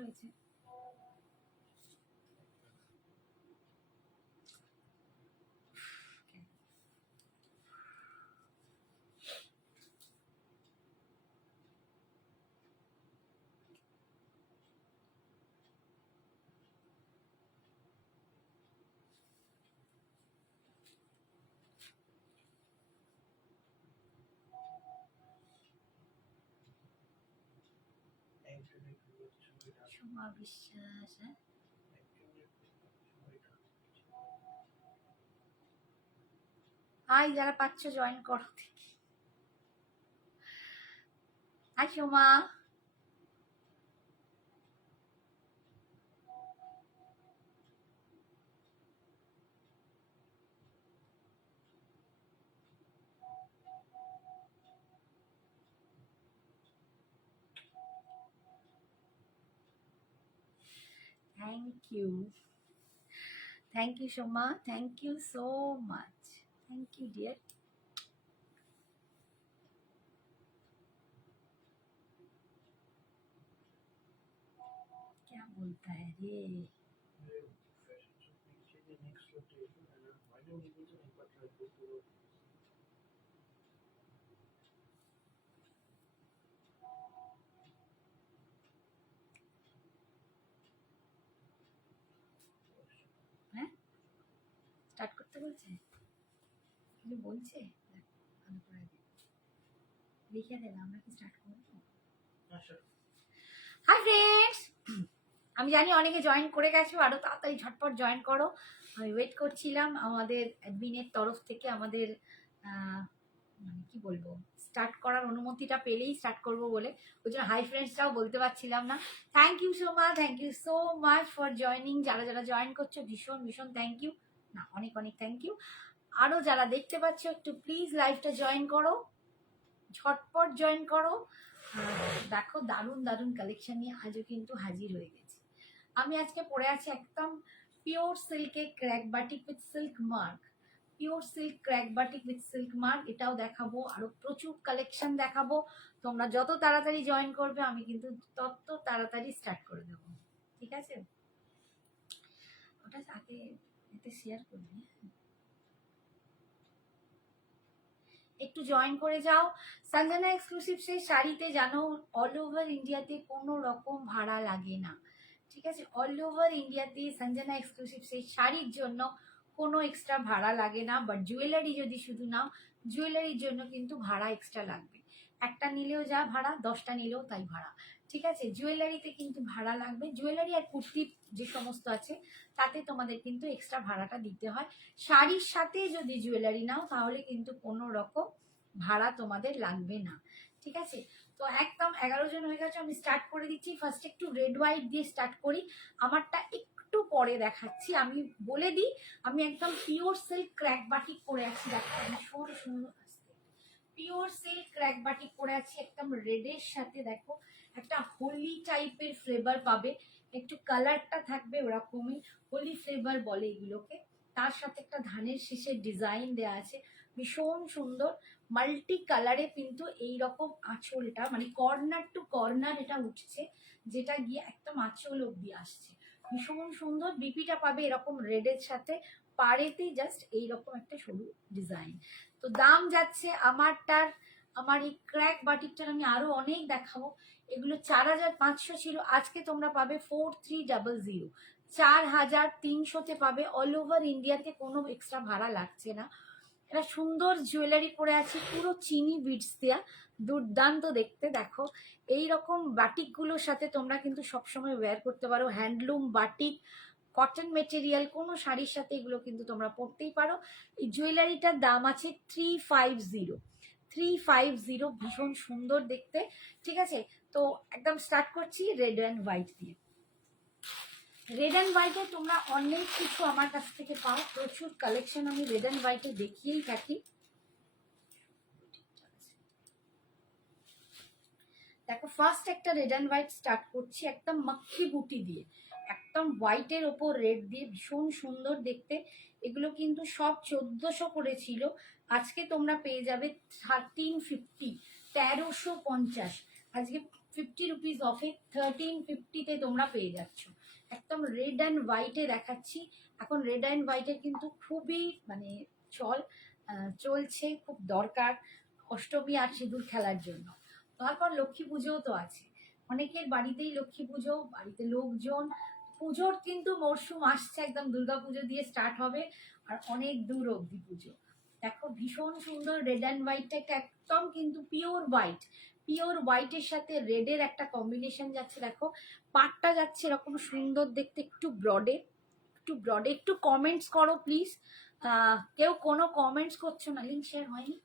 রয়েছে। সোমা বিশ্বাস, হ্যাঁ হাই, যারা পাচ্ছ জয়েন করো। Hi Soma, thank you Soma, thank you so much, thank you dear. क्या बोलता है रे? হ্যাঁ স্টার্ট করতে বলছে, কিছু বলছে, ভালো করে লিখে দেবে, আমরা কি স্টার্ট করবো? হাই ফ্রেন্ডস, আমি জানি অনেকে জয়েন করে গেছো, আরো তাড়াতাড়ি ঝটপট জয়েন করো। আমি ওয়েট করছিলাম আমাদের অ্যাডমিনের তরফ থেকে আমাদের মানে কি বলবো, স্টার্ট করার অনুমতিটা পেলেই স্টার্ট করবো বলে, ওই জন্য হাই ফ্রেন্ডসটাও বলতে পারছিলাম না। Thank you so much, thank you so much for joining. যারা যারা জয়েন করছো ভীষণ ভীষণ থ্যাংক ইউ, না অনেক অনেক থ্যাংক ইউ। আরও যারা দেখতে পাচ্ছ একটু প্লিজ লাইভটা জয়েন করো, ঝটপট জয়েন করো। দেখো দারুণ দারুণ কালেকশন নিয়ে আজও কিন্তু হাজির হয়ে গেছি। আমি আজকে পরে আছি একদম পিওর সিল্কে crack batik with silk mark, pure silk crack batik with silk mark, এটাও দেখাবো, আরো প্রচুর কালেকশন দেখাবো। তোমরা যত তাড়াতাড়ি জয়েন করবে আমি কিন্তু তত তাড়াতাড়ি স্টার্ট করে দেবো, ঠিক আছে? ওটা আগে এতে শেয়ার করবি, একটু জয়েন করে যাও। সঞ্জনা এক্সক্লুসিভ সেই শাড়িতে জানো অল ওভার ইন্ডিয়াতে কোনো রকম ভাড়া লাগে না, ঠিক আছে? অল ওভার ইন্ডিয়াতে সঞ্জনা এক্সক্লুসিভ সেই শাড়ির জন্য কোনো এক্সট্রা ভাড়া লাগে না। বাট জুয়েলারি যদি শুধু নাও, জুয়েলারির জন্য কিন্তু ভাড়া এক্সট্রা লাগবে। একটা নিলেও যা ভাড়া, 10টা নিলেও তাই ভাড়া, ঠিক আছে? জুয়েলারিতে কিন্তু ভাড়া লাগবে। জুয়েলারি আর কুর্তি যে সমস্ত আছে তাতে তোমাদের কিন্তু এক্সট্রা ভাড়াটা দিতে হয়। শাড়ির সাথে যদি জুয়েলারি নাও তাহলে কিন্তু কোনো রকম ভাড়া তোমাদের লাগবে না, ঠিক আছে? তো একদম 11 জন হয়ে গেছে, আমি স্টার্ট করে দিচ্ছি। ফার্স্ট একটু রেড হোয়াইট দিয়ে স্টার্ট করি, আমারটা একটু পরে দেখাচ্ছি। আমি বলে দিই, আমি একদম পিওর সিল্ক ক্র্যাক বাটিক পরে আছি, দেখো ভীষণ সুন্দর পিওর সিল্ক ক্র্যাক বাটিক পরে আছি একদম রেডের সাথে। দেখো একটা হোলি টাইপের ফ্লেভার পাবে, একটু কালারটা থাকবে ওরকমই, হোলি ফ্লেভার বলে এগুলোকে। তার সাথে একটা ধানের শীষের ডিজাইন দেওয়া আছে, ভীষণ সুন্দর মাল্টি কালারে। কিন্তু এইরকম আঁচলটা মানে কর্নার টু কর্নার এটা উঠছে, যেটা গিয়ে একদম আঁচল অব্দি আসছে, ভীষণ সুন্দর। বিপিটা পাবে এরকম রেডের সাথে, পাড়েতে জাস্ট এইরকম একটা সরু ডিজাইন। তো দাম যাচ্ছে আমারটার, আমার এই ক্র্যাক বাটিকটার আমি আরো অনেক দেখাবো। এগুলো 4500 ছিল, আজকে তোমরা পাবে 4300, 4300-তে পাবে। অল ওভার ইন্ডিয়াতে কোনো এক্সট্রা ভাড়া লাগছে না। এটা সুন্দর জুয়েলারি পরে আছে, পুরো চিনি বিডস দেয়া, দুর্দান্ত দেখতে। দেখো এই রকম বাটিকগুলোর সাথে তোমরা কিন্তু সবসময় ওয়্যার করতে পারো, হ্যান্ডলুম বাটিক, কটন মেটেরিয়াল, কোনো শাড়ির সাথে এগুলো কিন্তু তোমরা পরতেই পারো। এই জুয়েলারিটার দাম আছে 350, ভীষণ সুন্দর দেখতে, ঠিক আছে? তো একদম স্টার্ট করছি রেড অ্যান্ড হোয়াইট দিয়ে। রেড অ্যান্ড হোয়াইটে তোমরা অনেক কিছু আমার কাছ থেকে পাও, প্রচুর কালেকশন আমি রেড অ্যান্ড হোয়াইটে দেখিয়েই থাকি। দেখো ফার্স্ট একটা রেড অ্যান্ড হোয়াইট স্টার্ট করছি একদম মাক্কি বুটি দিয়ে, একদম হোয়াইটের ওপর রেড দিয়ে, ভীষণ সুন্দর দেখতে। এগুলো কিন্তু সব 1400 করে ছিল, আজকে তোমরা পেয়ে যাবে 1350, 1350। আজকে 50 রুপিস অফে 1350-তে তোমরা পেয়ে যাচ্ছ। একদম রেড অ্যান্ড হোয়াইটে দেখাচ্ছি। এখন রেড অ্যান্ড হোয়াইটের কিন্তু খুবই মানে চলছে, খুব দরকার অষ্টমী আর সিঁদুর খেলার জন্য। তারপর লক্ষ্মী পুজোও তো আছে, অনেকের বাড়িতেই লক্ষ্মী পুজো, বাড়িতে লোকজন, পুজোর কিন্তু মরশুম আসছে, একদম দুর্গা পুজো দিয়ে স্টার্ট হবে আর অনেক দূর অবধি পুজো। দেখো ভীষণ সুন্দর রেড অ্যান্ড হোয়াইটটা, একদম কিন্তু পিওর হোয়াইট, পিওর হোয়াইটের সাথে রেডের একটা কম্বিনেশন যাচ্ছে। দেখো পাটটা যাচ্ছে এরকম সুন্দর দেখতে, একটু ব্রডে, একটু ব্রডে। একটু কমেন্টস করো প্লিজ, কেউ কোনো কমেন্টস করছো না, লিঙ্ক শেয়ার হয়নি,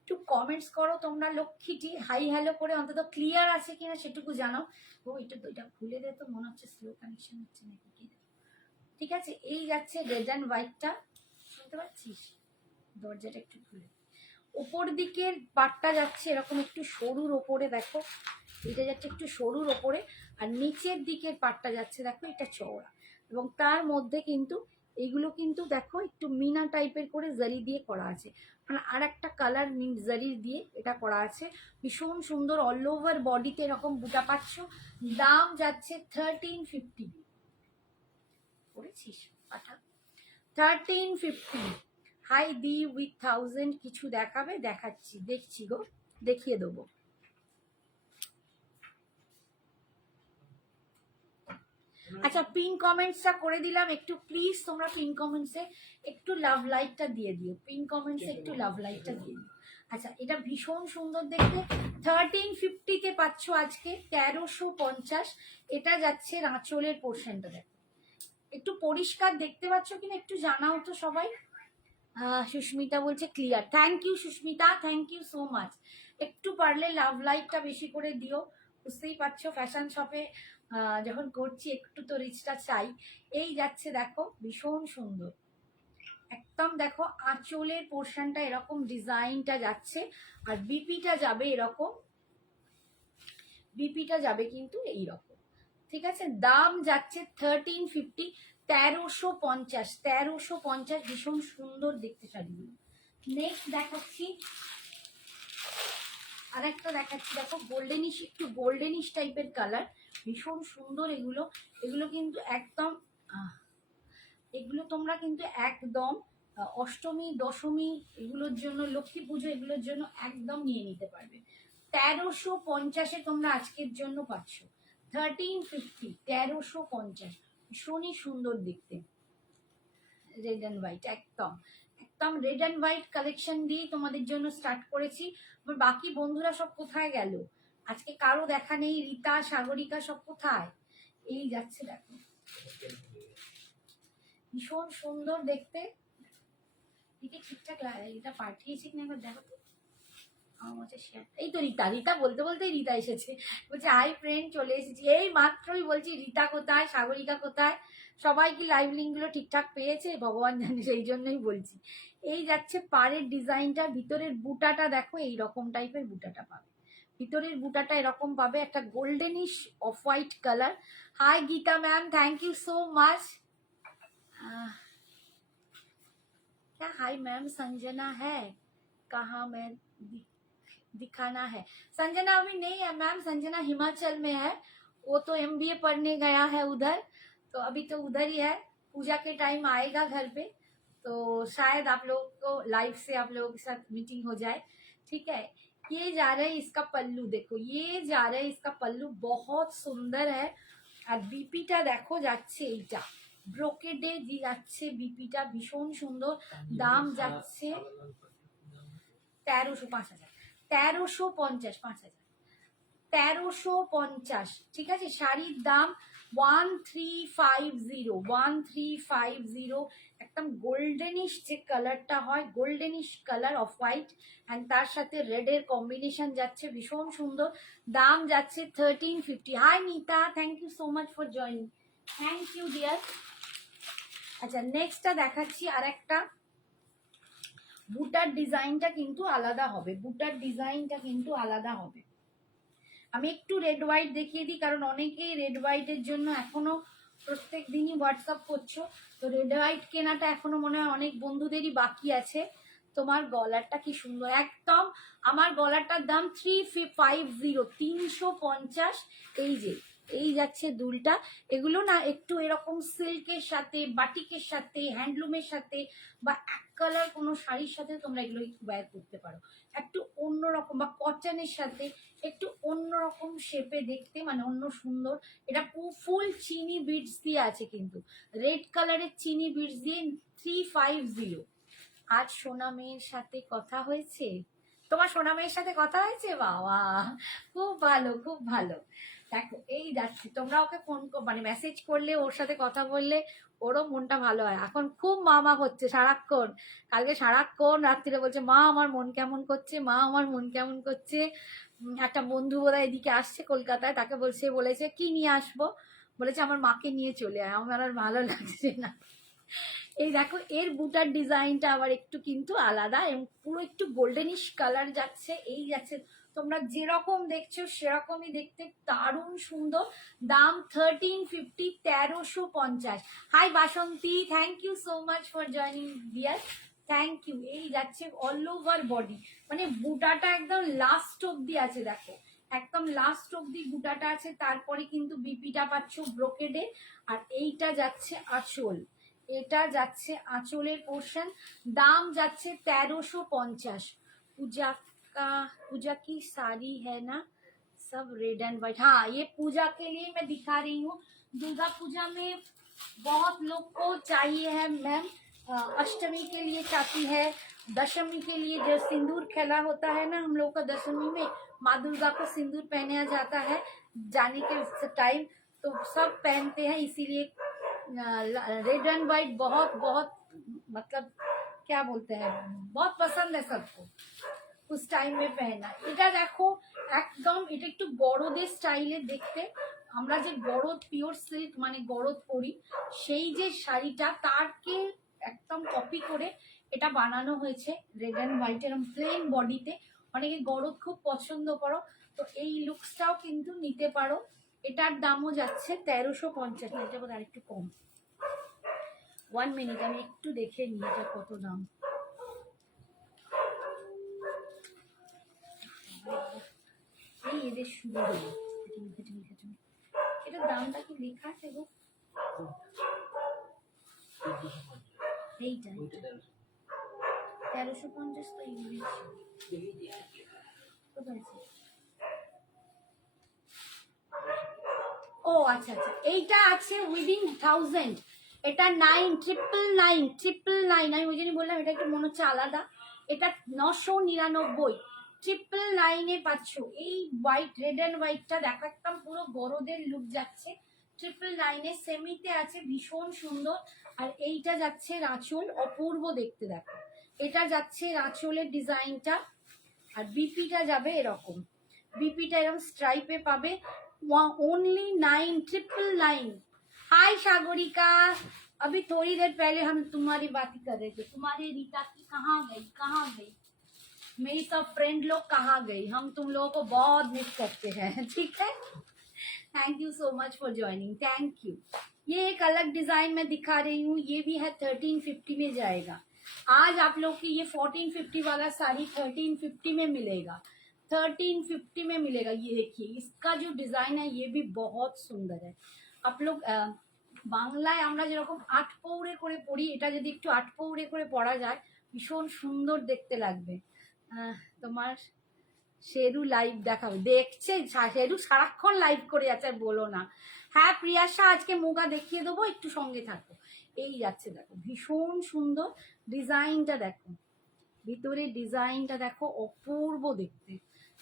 একটু কমেন্টস করো তোমরা। লক্ষ্মীটি হাই হ্যালো করে অন্তত ক্লিয়ার আছে কিনা সেটুকু জানো। ও এটা খুলে দে, তো মনে হচ্ছে স্লো কানেকশন হচ্ছে নাকি কি। ঠিক আছে, এই যাচ্ছে রেড অ্যান্ড হোয়াইটটা, শুনতে পাচ্ছিস? দরজাটা একটু খুলে। ওপর দিকের পাটটা যাচ্ছে এরকম একটু সরুর ওপরে, দেখো এটা যাচ্ছে একটু সরুর ওপরে, আর নিচের দিকের পাটটা যাচ্ছে দেখো এটা চওড়া, এবং তার মধ্যে কিন্তু এগুলো কিন্তু দেখো একটু মিনা টাইপের করে জারি দিয়ে করা আছে, মানে আর একটা কালার জারি দিয়ে এটা করা আছে। ভীষণ সুন্দর, অল ওভার বডিতে এরকম বুটা পাচ্ছ। দাম যাচ্ছে 1350। করেছিস পাঠা 1350। হাই বি উইথ 1000 কিছু দেখাবে? দেখাচ্ছি, দেখছি গো, দেখিয়ে দেবো। আচ্ছা পিন কমেন্টসটা করে দিলাম, একটু প্লিজ তোমরা পিন কমেন্টসে একটু লাভ লাইকটা দিয়ে দিও, পিন কমেন্টসে একটু লাভ লাইকটা দিয়ে দিও। আচ্ছা এটা ভীষণ সুন্দর দেখতে, 1350-তে পাচ্ছ আজকে 1350। এটা যাচ্ছে আঁচলের পোর্শনটা, দেখো একটু পরিষ্কার দেখতে পাচ্ছ কিনা একটু জানাও তো সবাই। সুস্মিতা বলছে clear, thank you Susmita, thank you so much. একটু পারলে লাভ লাইকটা বেশি করে দিও, বুঝতেই পারছো ফ্যাশন শপে যখন করছি একটু তো রিচটা চাই। এই যাচ্ছে দেখো ভীষণ সুন্দর, একদম দেখো আঁচলের পোর্শনটা এরকম ডিজাইনটা যাচ্ছে, আর বিপিটা যাবে এরকম, বিপিটা যাবে কিন্তু এইরকম। ঠিক আছে, দাম যাচ্ছে 1350, 1350, 1350। ভীষণ সুন্দর দেখতে শাড়িগুলো। নেক্সট দেখাচ্ছি আর একটা দেখাচ্ছি, দেখো গোল্ডেনিশ, একটু গোল্ডেনিশ টাইপের কালার, ভীষণ সুন্দর এগুলো। এগুলো কিন্তু একদম এগুলো তোমরা কিন্তু একদম অষ্টমী দশমী এগুলোর জন্য, লক্ষ্মী পুজো এগুলোর জন্য একদম নিয়ে নিতে পারবে। 1350-এ তোমরা আজকের জন্য পাচ্ছ 1350, 1350। ভীষণই সুন্দর দেখতে, রেড অ্যান্ড হোয়াইট, একদম একদম রেড অ্যান্ড হোয়াইট কালেকশন দিয়ে তোমাদের জন্য স্টার্ট করেছি। আমার বাকি বন্ধুরা সব কোথায় গেল? আজকে কারো দেখা নেই, রীতা সাগরিকা সব কোথায়? এই যাচ্ছে দেখো, ভীষণ সুন্দর দেখতে। এটা ঠিকঠাক এটা পাঠিয়েছি কিনা একবার দেখো তো। এই তো রীতা, রীতা বলতে বলতেই রীতা এসেছে, বলছে হাই ফ্রেন্ড চলে এসেছি। এই মাত্রই বলছি রীতা কোথায়, সাগরিকা কোথায়, সবাই কি লাইভ লিঙ্কগুলো ঠিকঠাক পেয়েছে ভগবান জানে, সেই জন্যই বলছি। এই যাচ্ছে পাড়ের ডিজাইনটা, ভিতরের বুটাটা দেখো এই রকম টাইপের বুটাটা পাবে, ভিতরের বুটাটা এরকম পাবে, একটা goldenish off white colour. Hi Geeta ma'am, thank you so much. क्या हाय मैम, संजना है कहाँ? मैं दिखाना है। संजना अभी नहीं है मैम, संजना हिमाचल में है, वो तो MBA पढ़ने गया है उधर, तो अभी तो उधर ही है। पूजा के टाइम आएगा घर पे, तो शायद आप लोग को लाइव से आप लोगों के साथ मीटिंग हो जाए। ठीक है, ये जा रहा है इसका पल्लू, देखो ये जा रहा है इसका पल्लू, बहुत सुंदर है। আর বিপিটা দেখো যাচ্ছে এইটা ব্রোকেডে যাচ্ছে, বিপিটা ভীষণ সুন্দর। দাম যাচ্ছে 1350, 1350, 5000, 1350। ঠিক আছে, শাড়ির দাম 1350, 1350। একদম গোল্ডেনিশ যে কালারটা হয়, goldenish colour off white and তার সাথে রেডের কম্বিনেশন যাচ্ছে, ভীষণ সুন্দর। দাম যাচ্ছে 1350। Hi Nita, thank you so much for joining, thank you dear. আচ্ছা নেক্সটটা দেখাচ্ছি, আর একটা বুটার ডিজাইনটা কিন্তু আলাদা হবে, বুটার ডিজাইনটা কিন্তু আলাদা হবে। আমি একটু রেড হোয়াইট দেখিয়ে দিই, কারণ অনেকেই রেড হোয়াইটের জন্য এখনো প্রত্যেক দিনই হোয়াটসঅ্যাপ করছো, তো রেড হোয়াইট কেনাটা এখনো মনে হয় অনেক বন্ধুদেরই বাকি আছে। তোমার গলাটা কি সুন্দর, একদম আমার গলাটার দাম 350, 350। এই যে এই যাচ্ছে দুলটা, এগুলো না একটু এরকম সিল্কের সাথে, বাটিকের সাথে, হ্যান্ডলুমের সাথে বা এক কালার কোনো শাড়ির সাথে তোমরা এগুলো ওয়্যার করতে পারো, একটু অন্যরকম, বা কটনের সাথে একটু অন্যরকম শেপে দেখতে, মানে অন্য সুন্দর। এটা ফুল চিনি বিটস দিয়ে আছে, কিন্তু রেড কালারের চিনি বিটস দিয়ে 350। আজ সোনা মেয়ের সাথে কথা হয়েছে, তোমার সোনা মেয়ের সাথে কথা হয়েছে, বাবা খুব ভালো খুব ভালো। দেখো এই যাচ্ছি, তোমরা ওকে ফোন মানে মেসেজ করলে, ওর সাথে কথা বললে ওরও মনটা ভালো হয়। এখন খুব মা হচ্ছে সারাক্ষণ, কালকে সারাক্ষণ রাত্রিরে বলছে মা আমার মন কেমন করছে, মা আমার মন কেমন করছে। একটা বন্ধু বোধহয় এদিকে আসছে কলকাতায়, তাকে বলেছে কি নিয়ে আসবো, বলেছে আমার মাকে নিয়ে চলে আয়, আমার আর ভালো লাগছে না। এই দেখো এর বুটার ডিজাইনটা আবার একটু কিন্তু আলাদা, এবং পুরো একটু গোল্ডেনিশ কালার যাচ্ছে, এই যাচ্ছে। তোমরা যেরকম দেখছো সেরকমই দেখতে, দারুণ সুন্দর। দাম 1350, 1350। Hi Basanti, thank you so much for joining dear, thank you. এই যাচ্ছে অল ওভার বডি, মানে বুটাটা একদম লাস্ট অব্দি আছে, দেখো একদম লাস্ট অব্দি বুটাটা আছে, তারপরে কিন্তু বিপিটা পাচ্ছ ব্রোকেডে। আর এইটা যাচ্ছে আঁচল, এটা যাচ্ছে আঁচলের পোর্শন, দাম যাচ্ছে 1350। पूजा का, पूजा की साड़ी है ना सब रेड एंड व्हाइट। हाँ ये पूजा के लिए मैं दिखा रही हूँ, दुर्गा पूजा में बहुत लोग को चाहिए है मैम, अष्टमी के लिए चाहती है, दशमी के लिए जो सिंदूर खेला होता है ना हम लोग का, दशमी में माँ दुर्गा को सिंदूर पहनाया जाता है जाने के टाइम, तो सब पहनते हैं, इसीलिए रेड एंड व्हाइट बहुत बहुत मतलब क्या बोलते हैं, बहुत पसंद है सबको उस टाइम में पहना। এটা দেখো একদম, এটা একটু বড়দের স্টাইলে দেখতে, আমরা যে গরদ পিওর সিল্ক মানে গরদ পরি, সেই যে শাড়িটা তারকে একদম কপি করে এটা বানানো হয়েছে রেড অ্যান্ড হোয়াইট, এরকম প্লেন বডিতে। অনেকে গরদ খুব পছন্দ করো, তো এই লুকসটাও কিন্তু নিতে পারো। এটার দামও যাচ্ছে 1350, না এটা বোধহয় আরেকটু কম। 1 মিনিট আমি একটু দেখে নিই এটা কত দাম। এই এদের শুরু হলো, এটার দামটা কি লেখা আছে গো? এইটা 1350 তো ইংলিশ কোথায় আছে? ও আচ্ছা আচ্ছা, এইটা আছে উইদিন 1000, এটা 999, আমি ওই জন্য বললাম এটা একটু মনে হচ্ছে আলাদা। এটা 999, 999 পাচ্ছ এই হোয়াইট, রেড অ্যান্ড হোয়াইটটা দেখো একদম পুরো বড়দের লুক যাচ্ছে, 999 সেমিতে আছে, ভীষণ সুন্দর। আর এইটা যাচ্ছে আঁচল, অপূর্ব দেখতে, দেখো এটা যাচ্ছে আঁচলের ডিজাইনটা। আর বিপিটা যাবে এরকম, বিপিটা এরকম স্ট্রাইপে পাবে, ओनली 999। हाय सागरिका, अभी थोड़ी देर पहले हम तुम्हारी बात ही कर रहे थे, तुम्हारी रीता की कहाँ गई, मेरी सब फ्रेंड लोग कहाँ गई, हम तुम लोगों को बहुत मिस करते हैं। ठीक है, thank you so much for joining, thank you. ये एक अलग डिजाइन में दिखा रही हूँ, ये भी है 1350 में जाएगा। आज आप लोग की ये 1450 वाला साड़ी 1350 में मिलेगा, 1350 में मिलेगा। ये देखिए इसका जो डिजाइन है ये भी बहुत सुंदर है। आप लोग বাংলায় আমরা যেরকম 8 পৌড়ে করে পড়ি, এটা যদি একটু 8 পৌড়ে করে পরা যায় ভীষণ সুন্দর দেখতে লাগবে। তোমার শেরু লাইভ দেখাবে, দেখছে শেরু সারাক্ষণ লাইভ করে যাচ্ছে, আর বলো না। হ্যাঁ প্রিয়াশা আজকে মুগা দেখিয়ে দেবো, একটু সঙ্গে থাকো। এই যাচ্ছে দেখো ভীষণ সুন্দর ডিজাইনটা, দেখো ভিতরে ডিজাইনটা দেখো, অপূর্ব দেখতে,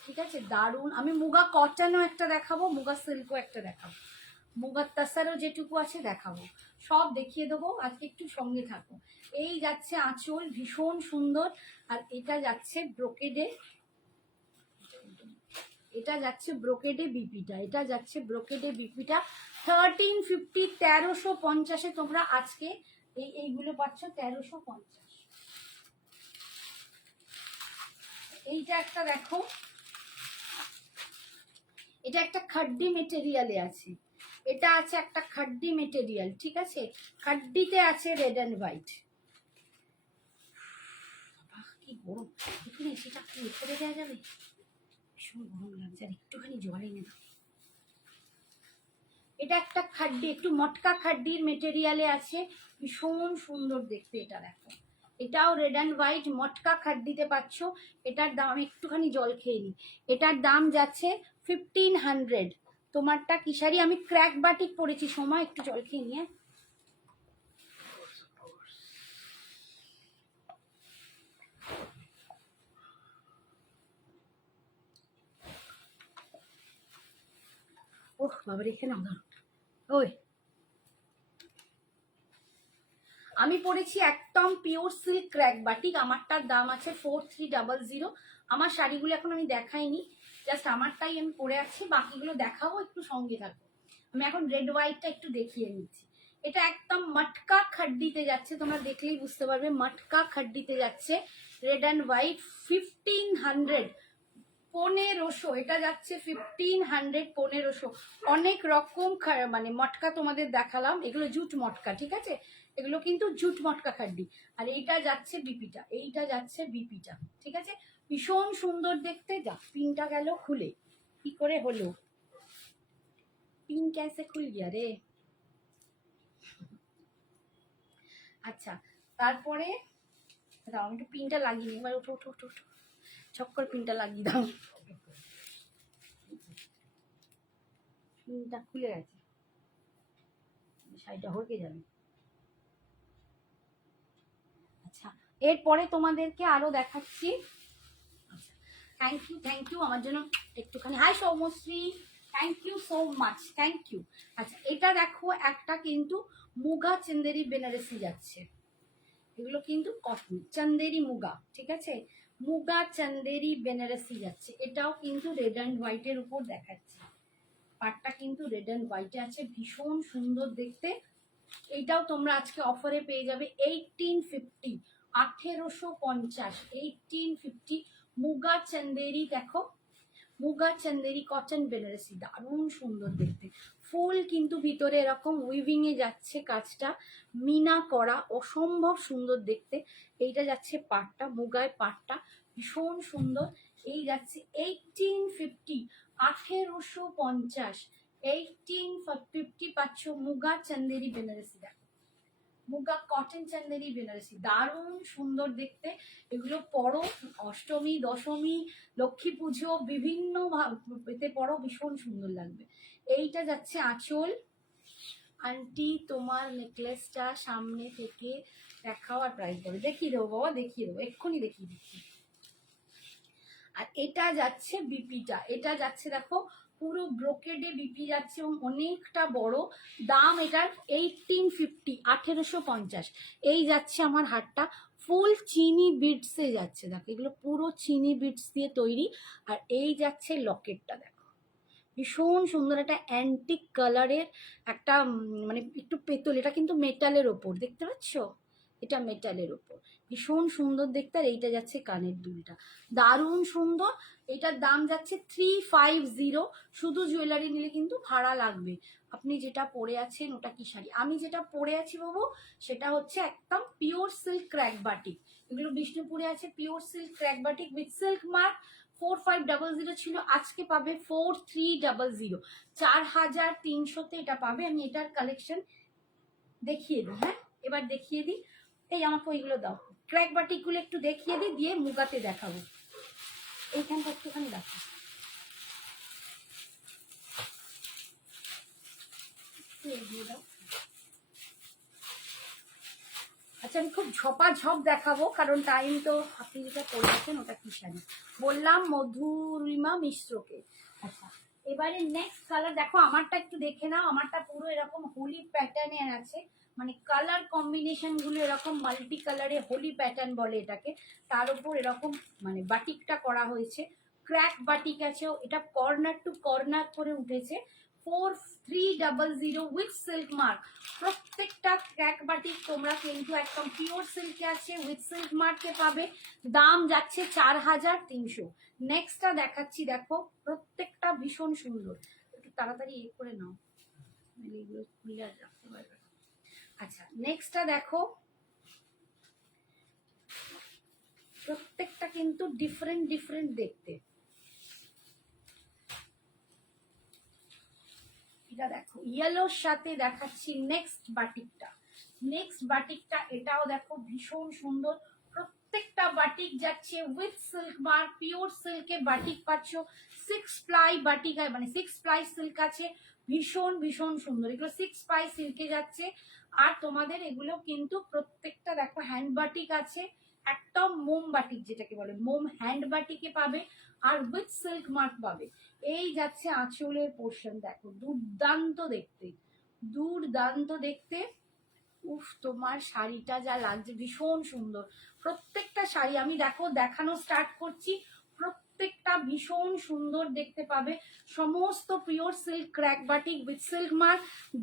ঠিক আছে দারুণ। আমি মুগা কটনও একটা দেখাবো, মুগা সিল্কও একটা দেখাবো, মুগার তাসারও যেটুকু আছে দেখাবো, সব দেখিয়ে দেবো, আজকে একটু সঙ্গে থাকো। এই যাচ্ছে আঁচল, ভীষণ সুন্দর। আর এটা যাচ্ছে ব্রোকেডে, এটা যাচ্ছে ব্রোকেডে বিপিটা, এটা যাচ্ছে ব্রোকেডে বিপিটা 1350, 1350-এ তোমরা আজকে এইগুলো পাচ্ছ 1350। এইটা একটা দেখো, এটা একটা খাড্ডি মেটেরিয়ালে আছে, এটা আছে একটা খাড্ডি মেটেরিয়াল, ঠিক আছে খাড্ডিতে আছে রেড অ্যান্ড হোয়াইট, কি কি গরম, এখানে সেটা কি করে দেওয়া যাবে? ভীষণ গরম লাগছে, আর একটুখানি জল এনে দাও। এটা একটা খাড্ডি, একটু মটকা খাড্ডির মেটেরিয়ালে আছে, ভীষণ সুন্দর দেখতে। এটা দেখো, এটাও রেড অ্যান্ড হোয়াইট মটকা খাড্ডিতে পাচ্ছ। এটার দাম, আমি একটুখানি জল খেয়ে নিই। এটার দাম যাচ্ছে 1500। তোমারটা কি শাড়ি? আমি ক্র্যাক বাটিক পরেছি, সময় একটু জল খেয়ে নিয়ে। ওহ বাবা, রেখে নাও, ধরো। ওই আমি পরেছি একদম পিওর সিল্ক ক্র্যাক বাটিক, আমারটার দাম আছে 4300। আমার শাড়িগুলো এখন আমি দেখাইনি, জাস্ট আমারটাই আমি পরে আছি, বাকিগুলো দেখাবো, একটু সঙ্গে থাকো। আমি এখন রেড হোয়াইটটা একটু দেখিয়ে নিচ্ছি। এটা একদম মটকা খাড্ডিতে যাচ্ছে, তোমরা দেখলেই বুঝতে পারবে মটকা খাড্ডিতে যাচ্ছে। Red and white 1500, 1500। এটা যাচ্ছে 1500, 1500। অনেক রকম মানে মটকা তোমাদের দেখালাম, এগুলো জুট মটকা, ঠিক আছে? এগুলো কিন্তু জুট মটকা খাড্ডি। আর এইটা যাচ্ছে বিপিটা, এইটা যাচ্ছে বিপিটা, ঠিক আছে? ভীষণ সুন্দর দেখতে। যা পিনটা গেল খুলে, কি করে হলো? পিন ক্যাসে খুল গিয়া রে। আচ্ছা, তারপরে দাও, আমি একটু পিনটা লাগিয়ে নিই। এবার ওঠো ওঠো ওঠো ওঠো, ছক্কর পিনটা লাগিয়ে দাও। পিনটা খুলে গেছে, শাড়িটা হরকে যাবে। আচ্ছা, এরপরে তোমাদেরকে আরো দেখাচ্ছি। থ্যাংক ইউ আমার জন্য একটুখানি। Hi Soumashree, thank you so much, thank you. আচ্ছা, এটা দেখো, একটা কিন্তু মুগা চন্দেরি বেনারসি যাচ্ছে। এগুলো কিন্তু কটন চন্দেরি মুগা, ঠিক আছে? মুগা চন্দেরি বেনারসি যাচ্ছে। এটাও কিন্তু রেড অ্যান্ড হোয়াইটের উপর দেখাচ্ছে। পাটটা কিন্তু রেড অ্যান্ড হোয়াইটে আছে, ভীষণ সুন্দর দেখতে। এইটাও তোমরা আজকে অফারে পেয়ে যাবে 1850, 1850, 1850। মুগা চন্দেরি দেখো, মুগা চন্দেরি কটন বেনারসি, দারুণ সুন্দর দেখতে। ফুল কিন্তু ভিতরে এরকম উইভিং এ যাচ্ছে, কাজটা মিনা করা, অসম্ভব সুন্দর দেখতে। এইটা যাচ্ছে পাটটা, মুগায় পাটটা ভীষণ সুন্দর। এই যাচ্ছে 1850, 1850, 1850 পাচ্ছ মুগা চন্দেরি বেনারসি। দেখো, মুগা কটন চন্দেরি বেনারসি, দারুণ সুন্দর দেখতে। এগুলো পরো অষ্টমী, দশমী, লক্ষ্মী পুজো, বিভিন্ন এতে পরো, ভীষণ সুন্দর লাগবে। এইটা যাচ্ছে আঁচল। আন্টি তোমার নেকলেসটা সামনে থেকে দেখাও আর প্রাইস বলো। দেখিয়ে দেবো বাবা, দেখিয়ে দেবো, এক্ষুনি দেখিয়ে দিচ্ছি। আর এটা যাচ্ছে বিপিটা, এটা যাচ্ছে দেখো পুরো ব্রোকেডে বিপি যাচ্ছে এবং অনেকটা বড়। দাম এটার 1850, 1850। এই যাচ্ছে আমার হারটা, ফুল চিনি বিটসে যাচ্ছে। দেখো, এগুলো পুরো চিনি বিটস দিয়ে তৈরি। আর এই যাচ্ছে লকেটটা, দেখো ভীষণ সুন্দর, একটা অ্যান্টিক কালারের একটা মানে একটু পেতল। এটা কিন্তু মেটালের ওপর, দেখতে পাচ্ছ? এটা মেটালের ওপর, ভীষণ সুন্দর দেখতে। আর এইটা যাচ্ছে কানের দুলটা, দারুণ সুন্দর। এটার দাম যাচ্ছে 350। শুধু জুয়েলারি নিলে কিন্তু ভাড়া লাগবে। আপনি যেটা পরে আছেন ওটা কি শাড়ি? আমি যেটা পরে আছি বাবু, সেটা হচ্ছে একদম পিওর সিল্ক ক্র্যাক বাটিক। এগুলো বিষ্ণুপুরে আছে, pure silk crack batik with silk mark. 4500 ছিল, আজকে পাবে 4300, 4300-তে এটা পাবে। আমি এটার কালেকশন দেখিয়ে দিই। হ্যাঁ, এবার দেখিয়ে দিই। এই আমাকে ওইগুলো দাও, ক্র্যাক বাটিকগুলো একটু দেখিয়ে দিই, দিয়ে মুগাতে দেখাবো। এইখানটা একটুখানি দেখো, এগিয়ে দাও। আচ্ছা, আমি খুব ঝপাঝপ দেখাবো, কারণ টাইম তো। আপনি যেটা পরে আছেন ওটা কি শাড়ি বললাম? মধুরিমা মিশ্রকে। আচ্ছা, এবারে নেক্সট কালার দেখো, আমারটা একটু দেখে নাও। আমারটা পুরো এরকম হোলি প্যাটার্নের আছে, মানে কালার কম্বিনেশন গুলো এরকম মাল্টি কালারে, হোলি প্যাটার্ন বলে এটাকে। তার উপর এরকম মানে বাটিকটা করা হয়েছে, ক্র্যাক বাটিক আছে। এটা কর্নার টু কর্নার করে উঠেছে। 4300 উইথ সিল্ক মার্ক। প্রত্যেকটা ক্র্যাক বাটিক তোমরা কিন্তু একদম পিওর সিল্কে আছে, উইথ সিল্ক মার্কে পাবে। দাম যাচ্ছে 4300। নেক্সটটা দেখাচ্ছি, দেখো প্রত্যেকটা ভীষণ সুন্দর। একটু তাড়াতাড়ি ইয়ে করে নাও, এগুলো খুলে আর রাখতে পারবে। আচ্ছা, নেক্সটটা দেখো, প্রত্যেকটা কিন্তু ডিফারেন্ট ডিফারেন্ট দেখতে। এটা দেখো ইয়েলোর সাথে দেখাচ্ছি নেক্সট বাটিকটা। নেক্সট বাটিকটা এটাও দেখো ভীষণ সুন্দর, প্রত্যেকটা বাটিক যাচ্ছে উইথ সিল্ক মার্ক, পিওর সিল্কে বাটিক পাচ্ছ। 6 প্লাই বাটিক মানে 6 প্লাই সিল্ক আছে, ভীষণ ভীষণ সুন্দর। এগুলো 6 প্লাই সিল্কে যাচ্ছে। আর তোমাদের এগুলো কিন্তু প্রত্যেকটা দেখো হ্যান্ড বাটিক আছে, একদম মোম বাটিক যেটাকে বলে, মোম হ্যান্ড বাটিকে পাবে আর উইথ সিল্ক মার্ক পাবে। এই যাচ্ছে আঁচলের পোর্শন, দেখো দুর্দান্ত দেখতে, দুর্দান্ত দেখতে। উফ, তোমার শাড়িটা যা লাগছে ভীষণ সুন্দর। প্রত্যেকটা শাড়ি আমি দেখো দেখানো স্টার্ট করছি, প্রত্যেকটা ভীষণ সুন্দর দেখতে পাবে। সমস্ত pure silk crack batik with silk mark.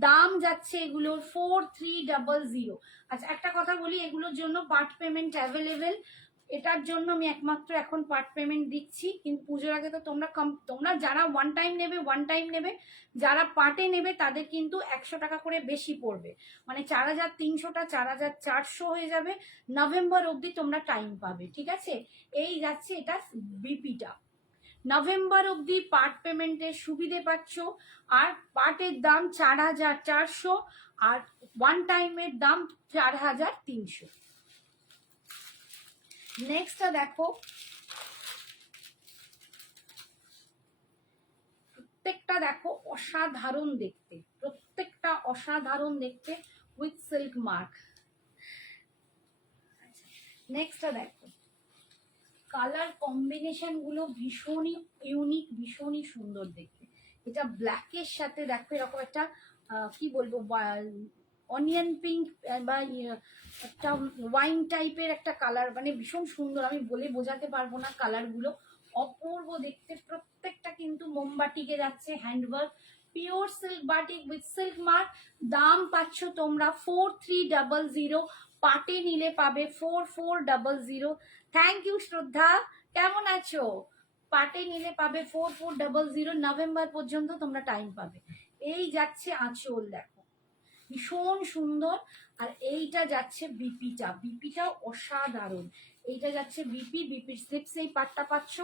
দাম যাচ্ছে এগুলোর 4300। আচ্ছা একটা কথা বলি, এগুলোর জন্য পার্ট পেমেন্ট অ্যাভেলেবেল। এটার জন্য আমি একমাত্র এখন পার্ট পেমেন্ট দিচ্ছি, কিন্তু পুজোর আগে তো তোমরা যারা ওয়ান টাইম নেবে ওয়ান টাইম নেবে, যারা পার্টে নেবে তাদের কিন্তু 100 টাকা করে বেশি পড়বে, মানে 4300টা 4400 হয়ে যাবে। নভেম্বর অবধি তোমরা টাইম পাবে, ঠিক আছে? এই যাচ্ছে এটা বিপিটা, নভেম্বর অবধি পার্ট পেমেন্টের সুবিধে পাচ্ছ। আর পার্টের দাম 4400 আর ওয়ান টাইমের দাম 4300। নেক্সটটা দেখো, প্রত্যেকটা দেখো অসাধারণ দেখতে, প্রত্যেকটা অসাধারণ দেখতে উইথ সিল্ক মার্ক। নেক্সটটা দেখো, কালার কম্বিনেশন গুলো ভীষণই ইউনিক, ভীষণই সুন্দর দেখতে। এটা ব্ল্যাকের সাথে দেখো এরকম একটা কি বলবো অনিয়ন পিঙ্ক বা একটা ওয়াইন টাইপের একটা কালার, মানে ভীষণ সুন্দর, আমি বলে বোঝাতে পারবো না কালারগুলো, অপূর্ব দেখতে। প্রত্যেকটা কিন্তু মোমবাটিকে যাচ্ছে handwork, pure silk batik with silk mark. দাম পাচ্ছ তোমরা 4300, পাটে নিলে পাবে 4400। থ্যাংক ইউ শ্রদ্ধা, কেমন আছো? পাটে নিলে পাবে 4400, নভেম্বর পর্যন্ত তোমরা টাইম পাবে। এই যাচ্ছে আঁচল দেখো ভীষণ সুন্দর। আর এইটা যাচ্ছে বিপিটা, বিপিটাও অসাধারণ। এইটা যাচ্ছে বিপির স্লিপস, এই পাটটা পাচ্ছ।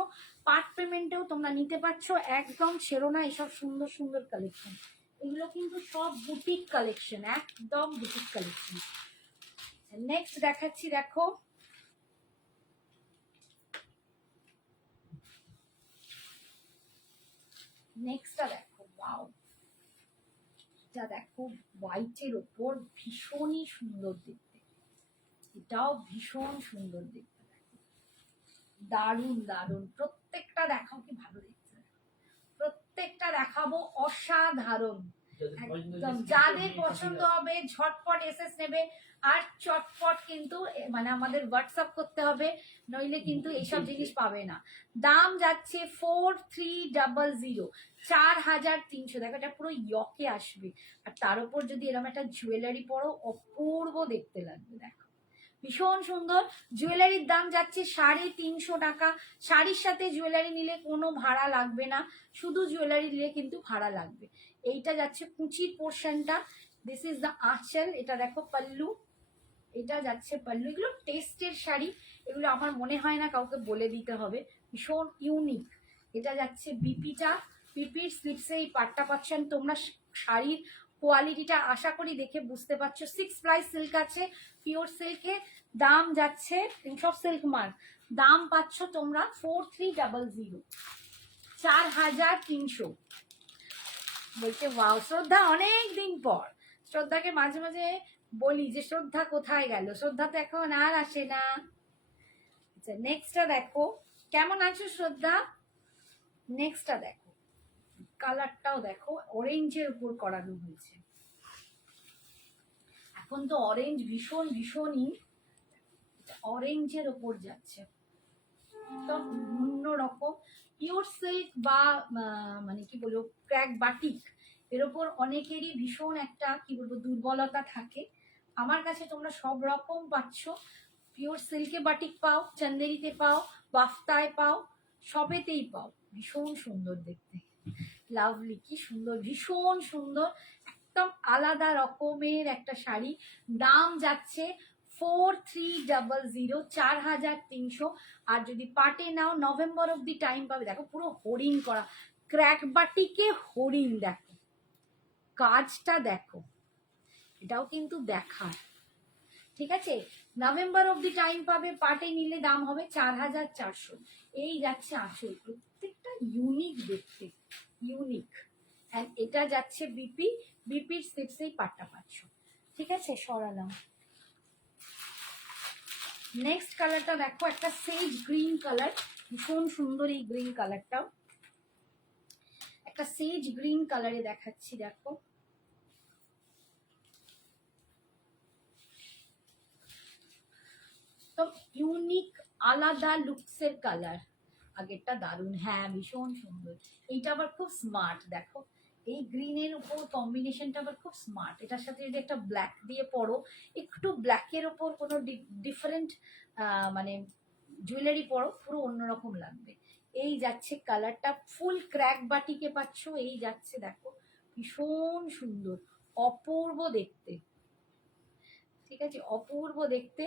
পার্ট পেমেন্টেও তোমরা নিতে পারছো, একদম ছেড়ো না এসব সুন্দর সুন্দর কালেকশন। এগুলো কিন্তু সব বুটিক কালেকশন, একদম বুটিক কালেকশন। নেক্সট দেখাচ্ছি দেখো, নেক্সটটা দেখো, ওয়াও, এটা দেখো হোয়াইটের ওপর ভীষণই সুন্দর দেখতে, এটাও ভীষণ সুন্দর দেখতে, দারুণ দারুণ। প্রত্যেকটা দেখাও কি ভালো দেখতে, প্রত্যেকটা দেখাবো অসাধারণ একদম। যাদের পছন্দ হবে ঝটপট এসএস নেবে, আর চটপট কিন্তু মানে আমাদের হোয়াটসঅ্যাপ করতে হবে, নইলে কিন্তু এইসব জিনিস পাবে না। দাম যাচ্ছে 4300, 4300। দেখো এটা পুরো ইয়কে আসবে, আর তার উপর যদি এরকম একটা জুয়েলারি পরো অপূর্ব দেখতে লাগবে। দেখো ভীষণ সুন্দর। জুয়েলারির দাম যাচ্ছে 350 টাকা। শাড়ির সাথে জুয়েলারি নিলে কোনো ভাড়া লাগবে না, শুধু জুয়েলারি নিলে কিন্তু ভাড়া লাগবে। এইটা যাচ্ছে কুচির পোর্শনটা, দিস ইজ দ্য আঁচল। এটা দেখো পাল্লু, এটা যাচ্ছে পাল্লু। এগুলো টেস্টের শাড়ি, এগুলো আমার মনে হয় না কাউকে বলে দিতে হবে, ভীষণ ইউনিক। এটা যাচ্ছে বিপিটা, বিপির স্লিপসে এই পাটটা পাচ্ছেন তোমরা। শাড়ির কোয়ালিটিটা আশা করি দেখে বুঝতে পারছো। 6 প্লাই সিল্ক আছে, পিওর সিল্কে। দাম যাচ্ছে সব সিল্ক মার্ক, দাম পাচ্ছ তোমরা 4300, 4300। বলছে ওয়াও শ্রদ্ধা অনেক দিন পর। শ্রদ্ধাকে মাঝে মাঝে বলি যে শ্রদ্ধা কোথায় গেল, শ্রদ্ধা তো এখন আর আসে না। আচ্ছা নেক্সটটা দেখো, কেমন আছো শ্রদ্ধা? নেক্সটটা দেখো, কালারটাও দেখো অরেঞ্জের উপর করানো হয়েছে। এখন তো অরেঞ্জ ভীষণ ভীষণই, অরেঞ্জের ওপর যাচ্ছে একদম অন্যরকম। পিওর সিল্ক বা মানে কি বলবো ক্র্যাক বাটিক, এর ওপর অনেকেরই ভীষণ একটা কি বলবো দুর্বলতা থাকে। আমার কাছে তোমরা সব রকম পাচ্ছ, পিওর সিল্কে বাটিক পাও, চন্দেরিতে পাও, বাফতায় পাও, সবেতেই পাও। ভীষণ সুন্দর দেখতে, লাভলি, কি সুন্দর, ভীষণ সুন্দর, একদম আলাদা রকমের একটা শাড়ি। দাম যাচ্ছে 4300, 4300। আর যদি পাটে নাও নভেম্বর অব্দি টাইম পাবে। দেখো পুরো হরিণ করা, ক্র্যাক বাটিকে হরিণ, দেখো কাজটা দেখো, এটাও কিন্তু দেখার। ঠিক আছে, নভেম্বর অব্দি টাইম পাবে, পাটে নিলে দাম হবে 4400। এই যাচ্ছে আঁচল, প্রত্যেকটা ইউনিক দেখতে, ইউনিক। অ্যান্ড এটা যাচ্ছে বিপি, বিপির স্লিপসেই পাটটা পাচ্ছ। ঠিক আছে, সরালাম। নেক্সট কালারটা দেখো, একটা সেজ গ্রিন কালার, ভীষণ সুন্দর এই গ্রিন কালারটাও, একটা সেজ গ্রিন কালারে দেখাচ্ছি। দেখো তো ইউনিক আলাদা লুকসের কালার। আগেরটা দারুণ, হ্যাঁ ভীষণ সুন্দর। এইটা আবার খুব স্মার্ট, দেখো এই গ্রিনের উপর কম্বিনেশনটা আবার খুব স্মার্ট। এটার সাথে যদি একটা ব্ল্যাক দিয়ে পরো, একটু ব্ল্যাকের ওপর কোনো ডিফারেন্ট মানে জুয়েলারি পরো, পুরো অন্যরকম লাগবে। এই যাচ্ছে কালারটা, ফুল ক্র্যাক বাটিকে পাচ্ছ। এই যাচ্ছে দেখো, ভীষণ সুন্দর, অপূর্ব দেখতে। ঠিক আছে, অপূর্ব দেখতে।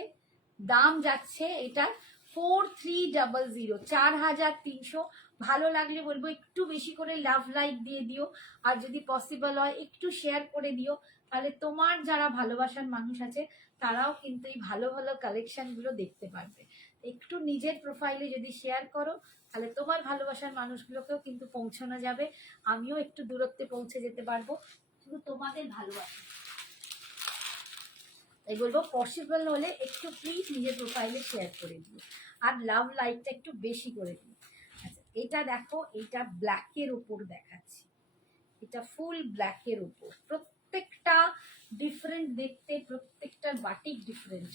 দাম যাচ্ছে এটা 4300, 4300। ভালো লাগলে বলবো একটু বেশি করে লাভ লাইক দিয়ে দিও, আর যদি পসিবল হয় একটু শেয়ার করে দিও, তাহলে তোমার যারা ভালোবাসার মানুষ আছে তারাও কিন্তু এই ভালো ভালো কালেকশনগুলো দেখতে পারবে। একটু নিজের প্রোফাইলে যদি শেয়ার করো, তাহলে তোমার ভালোবাসার মানুষগুলোকেও কিন্তু পৌঁছানো যাবে, আমিও একটু দূরত্বে পৌঁছে যেতে পারবো, শুধু তোমাদের ভালোবাসা। তাই বলবো পসিবল হলে একটু প্লিজ নিজের প্রোফাইলে শেয়ার করে দিও, আর লাভ লাইকটা একটু বেশি করে দিও। আচ্ছা, এটা দেখো, এটা ব্ল্যাকের উপর দেখাচ্ছি, এটা ফুল ব্ল্যাকের উপর, প্রত্যেকটা ডিফারেন্ট দেখতে, প্রত্যেকটার বাটিক ডিফারেন্ট,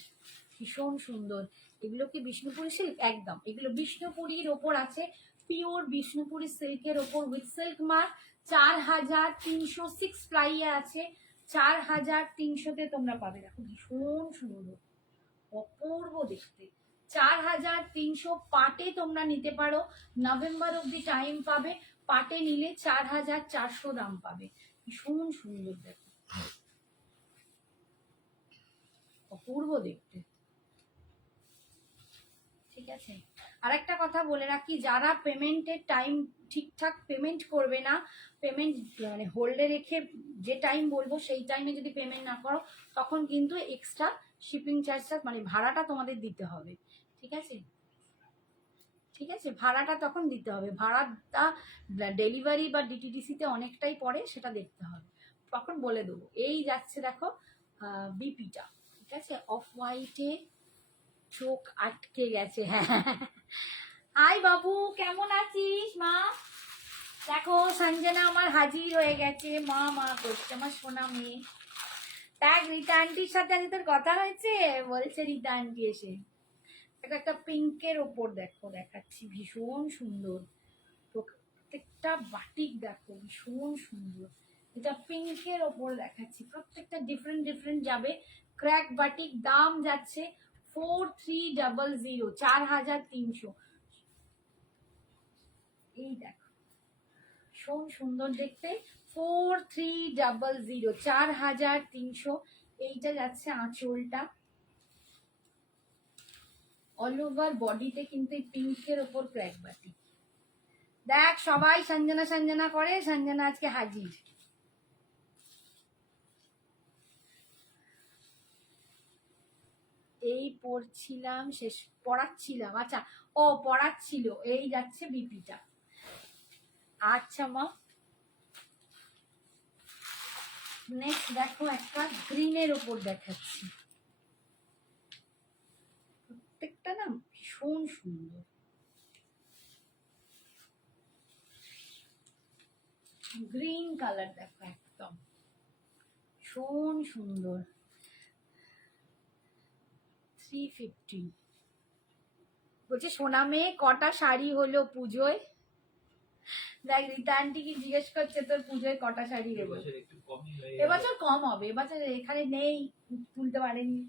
ভীষণ সুন্দর। এগুলো কি বিষ্ণুপুরি সিল্ক? একদম, এগুলো বিষ্ণুপুরীর ওপর আছে, পিওর বিষ্ণুপুরি সিল্কের ওপর উইথ সিল্ক মার্ক। 4300 6 প্রাইয়ে আছে, 4300-তে তোমরা পাবে। দেখো ভীষণ সুন্দর, অপূর্ব দেখতে। 4300 পাটে তোমরা নিতে পারো, নভেম্বর অব্দি টাইম পাবে, পাটে নিলে 4400 দাম পাবে। ভীষণ সুন্দর, দেখো অপূর্ব দেখতে। ঠিক আছে, আর একটা কথা বলে রাখি, যারা পেমেন্টের টাইম ঠিকঠাক পেমেন্ট করবে না, পেমেন্ট মানে হোল্ডে রেখে যে টাইম বলবো সেই টাইমে যদি পেমেন্ট না করো, তখন কিন্তু এক্সট্রা শিপিং চার্জটা মানে ভাড়াটা তোমাদের দিতে হবে। ঠিক আছে, ঠিক আছে, ভাড়াটা তখন দিতে হবে, ভাড়াটা ডেলিভারি বা ডিটিডিসিতে অনেকটাই পড়ে, সেটা দেখতে হবে, তখন বলে দেবো। এই যাচ্ছে দেখো বিপিটা, ঠিক আছে, অফ হোয়াইটে, চোখ আটকে গেছে। হ্যাঁ, আই বাবু কেমন আছিস মা? দেখো সঞ্জনা আমার হাজির হয়ে গেছে, মা মা করছে, আমার সোনা মেয়ে। দেখ রীতা আন্টির সাথে আজ তোর কথা হয়েছে, বলছে রীতা আন্টি এসে। একটা পিঙ্কের ওপর দেখো দেখাচ্ছি, ভীষণ সুন্দর, প্রত্যেকটা বাটিক দেখো ভীষণ সুন্দর। এটা পিঙ্কের ওপর দেখাচ্ছি, প্রত্যেকটা ডিফারেন্ট ডিফারেন্ট যাবে, ক্র্যাক বাটিক। দাম যাচ্ছে 4300, 4300। এই দেখো ভীষণ সুন্দর দেখতে, 4300, 4300। এইটা যাচ্ছে আঁচলটা, অল ওভার বডিতে কিন্তু এই পিঙ্কের ওপর ক্র্যাক বাটি। দেখ সবাই সঞ্জনা সঞ্জনা করে, সঞ্জনা আজকে হাজির। এই পড়ছিলাম, শেষ পড়াচ্ছিলাম, আচ্ছা ও পড়াচ্ছিল। এই যাচ্ছে বিপিটা। আচ্ছা মা, নেক্সট দেখো একটা গ্রিনের ওপর দেখাচ্ছি, প্রত্যেকটা না ভীষণ সুন্দর, গ্রিন কালার দেখো একদম ভীষণ সুন্দর। 350। বলছে সোনা মেয়ে কটা শাড়ি হলো পুজোয়? দেখ রীতা আন্টি কি জিজ্ঞেস করছে তোর পুজোয় কটা শাড়ি দেবো। এবছর কম হবে, এবছর এখানে নেই, তুলতে পারেনি।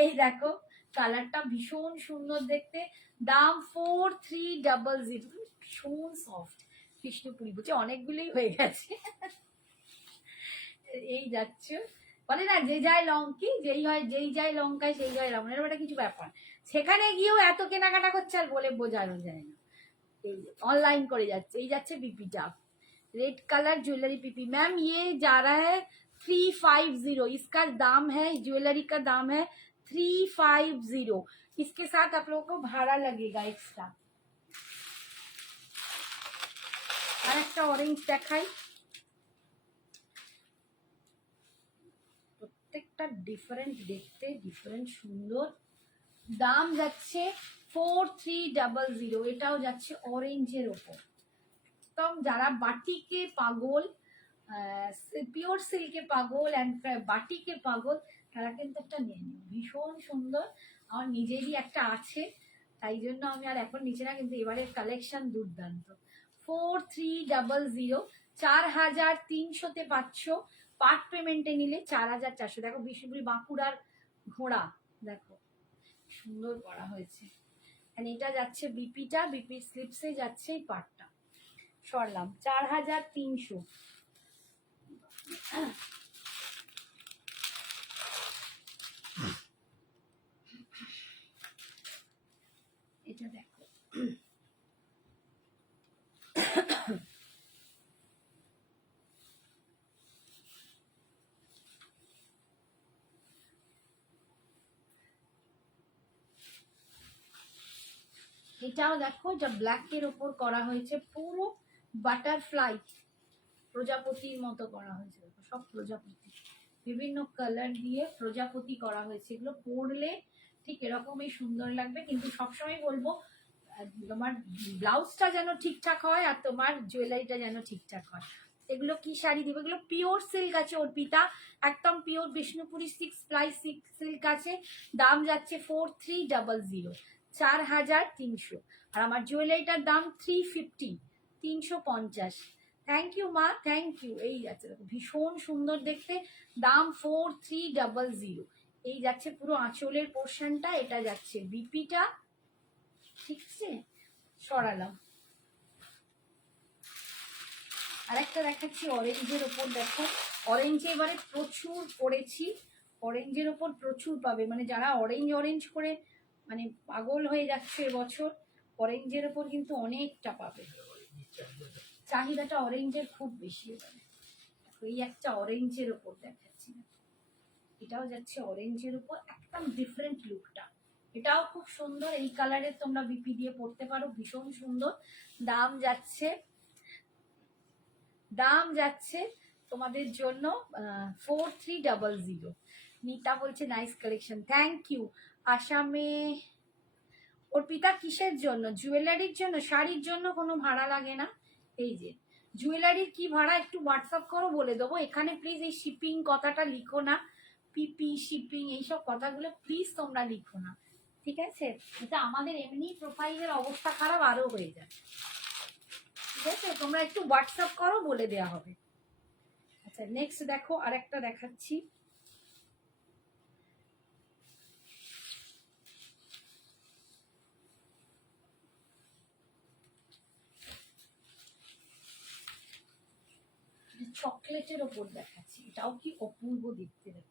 এই দেখো কালারটা ভীষণ সুন্দর দেখতে, দাম 4300। ভীষণ সফট কৃষ্ণপুরি, বলছে অনেকগুলোই হয়ে গেছে। এই যাচ্ছে বলে না যে যায় লঙ্কি, যেই যায় লঙ্কায় সেই যায় রাবণ, এরকম একটা কিছু ব্যাপার। সেখানে গিয়েও এত কেনাকাটা করছে আর বলে বোঝানো যায় না। ऑनलाइन करे जाच्छे, ये जाच्छे बीपीटा रेड कलर ज्वेलरी पीपी। मैम ये जा रहा है 350, इसका दाम है, ज्वेलरी का दाम है 350। इसके साथ आप लोगों को भाड़ा लगेगा एक्स्ट्रा। और एक ऑरेंज देखाई, প্রত্যেকটা ডিফারেন্ট দেখতে, ডিফারেন্ট সুন্দর। দাম যাচ্ছে 4300। এটাও যাচ্ছে অরেঞ্জের ওপর। একদম যারা বাটিকে পাগল, পিওর সিল্কে পাগল অ্যান্ড বাটিকে পাগল, তারা কিন্তু একটা নিয়ে নিও। ভীষণ সুন্দর, আমার নিজেরই একটা আছে, তাই জন্য আমি আর এখন নিচে না, কিন্তু এবারের কালেকশন দুর্দান্ত। 4300, 4300-তে পাচ্ছ। পার্ট পেমেন্টে নিলে 4400। দেখো বিষ্ণুপুরি বাঁকুড়ার ঘোড়া, দেখো সুন্দর করা হয়েছে। এটা যাচ্ছে বিপিটা, বিপির স্লিপসে যাচ্ছে এই পার্টটা। সরলাম 4300। এটা দেখো, এটাও দেখো, যা ব্ল্যাকের ওপর করা হয়েছে, পুরো বাটারফ্লাই প্রজাপতির মতো করা হয়েছে। দেখো সব প্রজাপতি, বিভিন্ন কালার দিয়ে প্রজাপতি করা হয়েছে। এগুলো পরলে ঠিক এরকমই সুন্দর লাগবে, কিন্তু সবসময় বলবো তোমার ব্লাউজটা যেন ঠিকঠাক হয় আর তোমার জুয়েলারিটা যেন ঠিকঠাক হয়। এগুলো কি শাড়ি দিবে? এগুলো পিওর সিল্ক আছে অর্পিতা, একদম পিওর বিষ্ণুপুরি 6 ply সিল্ক আছে। দাম যাচ্ছে 4300, 4300। আর আমার জুয়েলারিটার দাম 350, 350। থ্যাংক ইউ মা, থ্যাংক ইউ। এই যাচ্ছে দেখো, ভীষণ সুন্দর দেখতে। দাম 4300। এই যাচ্ছে পুরো আঁচলের পোর্শনটা, এটা যাচ্ছে বিপিটা, ঠিক আছে। সরালাম। আরেকটা দেখাচ্ছি অরেঞ্জের ওপর। দেখো অরেঞ্জে এবারে প্রচুর পড়েছি, অরেঞ্জের ওপর প্রচুর পাবে। মানে যারা অরেঞ্জ অরেঞ্জ করে মানে পাগল হয়ে যাচ্ছে এবছর, অরেঞ্জের ওপর কিন্তু অনেকটা পাবে। চাহিদাটা অরেঞ্জের খুব বেশি এবারে। এই একটা অরেঞ্জের ওপর দেখাচ্ছি, এটাও যাচ্ছে অরেঞ্জের উপর, একদম ডিফারেন্ট লুকটা। এটাও খুব সুন্দর, এই কালারের তোমরা বিপি দিয়ে পড়তে পারো, ভীষণ সুন্দর। দাম যাচ্ছে তোমাদের জন্য 4300। নিতা বলছে নাইস কালেকশন, থ্যাংক ইউ। আসামে অর্পিতা কিসের জন্য? জুয়েলারির জন্য, শাড়ির জন্য কোনো ভাড়া লাগে না। এই যে জুয়েলারির কি ভাড়া একটু হোয়াটসঅ্যাপ করো, বলে দেবো। এখানে প্লিজ এই শিপিং কথাটা লিখো না, পিপি শিপিং এইসব কথাগুলো প্লিজ তোমরা লিখো না, ঠিক আছে? এটা আমাদের এমনি প্রোফাইলের অবস্থা খারাপ আরো হয়ে যায়, ঠিক আছে? তোমরা একটু হোয়াটসঅ্যাপ করো, বলে দেওয়া হবে। আচ্ছা নেক্সট দেখো, আরেকটা দেখাচ্ছি। চকলেটের ওপর দেখাচ্ছি, এটাও কি অপূর্ব দেখতে। দেখো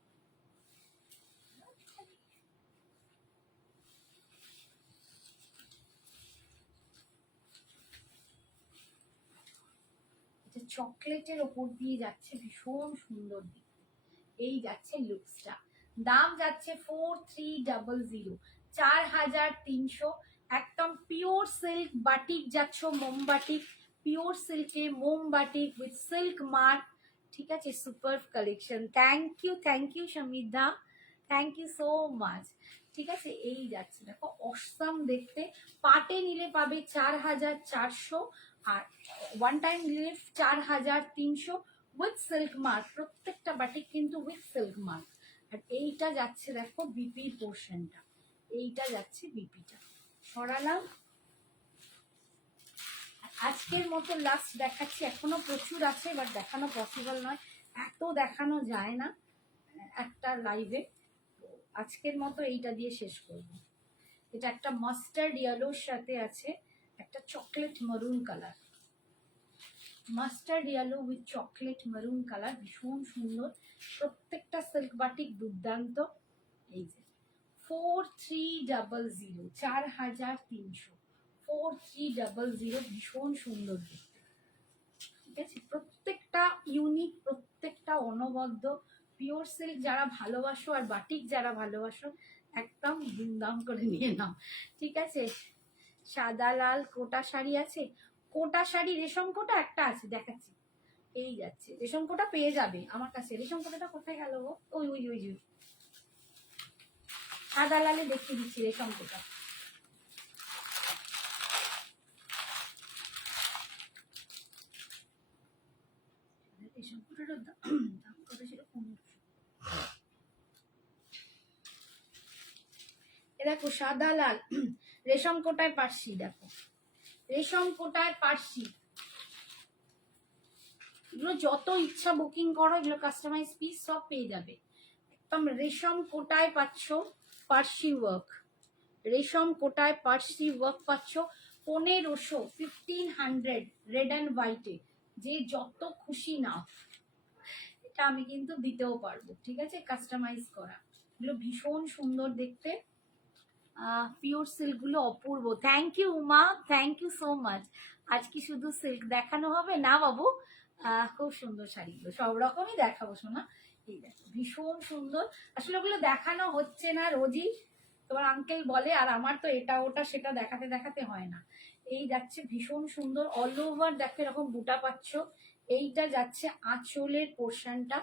চকলেটের ওপর দিয়ে যাচ্ছে, ভীষণ সুন্দর দেখতে। এই যাচ্ছে লুকসটা। দাম যাচ্ছে 4300, 4300। একদম পিওর সিল্ক বাটিক যাচ্ছ, মোমবাটিক, পিওর সিল্কে মোমবাটিক উইথ সিল্ক মার্ক, ঠিক আছে? Super collection. Thank you Samriddha, thank you so much, ঠিক আছে? এই যাচ্ছে দেখো, অসম দেখতে। পাটে নিলে পাবে 4400, আর ওয়ান টাইম নিলে 4300 উইথ সিল্ক মার্ক। প্রত্যেকটা বাটিক কিন্তু উইথ সিল্ক মার্ক। আর এইটা যাচ্ছে দেখো বিপির পোর্শনটা, এইটা যাচ্ছে বিপিটা। সরালাম। আজকের মতো লাস্ট দেখাচ্ছি, এখনো প্রচুর আছে, বাট দেখানো পসিবল নয়, এত দেখানো যায় না একটা লাইভে। তো আজকের মতো এইটা দিয়ে শেষ করব। এটা একটা মাস্টার্ড ইয়েলোর সাথে আছে একটা চকলেট মারুন colour, mustard yellow with chocolate maroon colour, ভীষণ সুন্দর। প্রত্যেকটা সিল্ক বাটিক দুর্দান্ত। এই যে 4300, 4300, 4300, ভীষণ সুন্দর দেখতে। ঠিক আছে, প্রত্যেকটা ইউনিক, প্রত্যেকটা অনবদ্য। পিওর সিল্ক যারা ভালোবাসো আর বাটিক যারা ভালোবাসো, একদম ধুমধাম করে নিয়ে নাও। ঠিক আছে, সাদা লাল কোটা শাড়ি আছে, কোটা শাড়ি রেশম কোটা একটা আছে, দেখাচ্ছি। এই যাচ্ছে রেশম কোটা, পেয়ে যাবে আমার কাছে। রেশম কোটাটা কোথায় গেল গো? ওই ওই ওই ওই সাদা লালে দেখিয়ে দিচ্ছি রেশম কোটা। রেশম কোটাটার দাম কত ছিল? 1500। এ দেখো সাদা লাল রেশম কোটায় পার্সি, দেখো রেশম কোটায় পার্সি। এগুলো যত ইচ্ছা বুকিং করো, এগুলো কাস্টমাইজ পিস সব পেয়ে যাবে। একদম রেশম কোটায় পাচ্ছ পার্সি ওয়ার্ক, রেশম কোটায় পার্সি ওয়ার্ক পাচ্ছ 1500, 1500 রেড অ্যান্ড হোয়াইটে। যে যত খুশি নাও, এটা আমি কিন্তু দিতেও পারবো। ঠিক আছে, কাস্টমাইজ করা, এগুলো ভীষণ সুন্দর দেখতে। পিওর সিল্কগুলো অপূর্ব। Thank you Uma, thank you so much. আজকে শুধু সিল্ক দেখানো হবে না বাবু, খুব সুন্দর শাড়িগুলো সব রকমই দেখাবো শোনা। এই দেখো ভীষণ সুন্দর। আসলে ওগুলো দেখানো হচ্ছে না রোজই, তোমার আঙ্কেল বলে, আর আমার তো এটা ওটা সেটা দেখাতে দেখাতে হয় না। এই যাচ্ছে ভীষণ সুন্দর অল ওভার, দেখো এরকম বুটা পাচ্ছ। এইটা যাচ্ছে আঁচলের পোর্শনটা।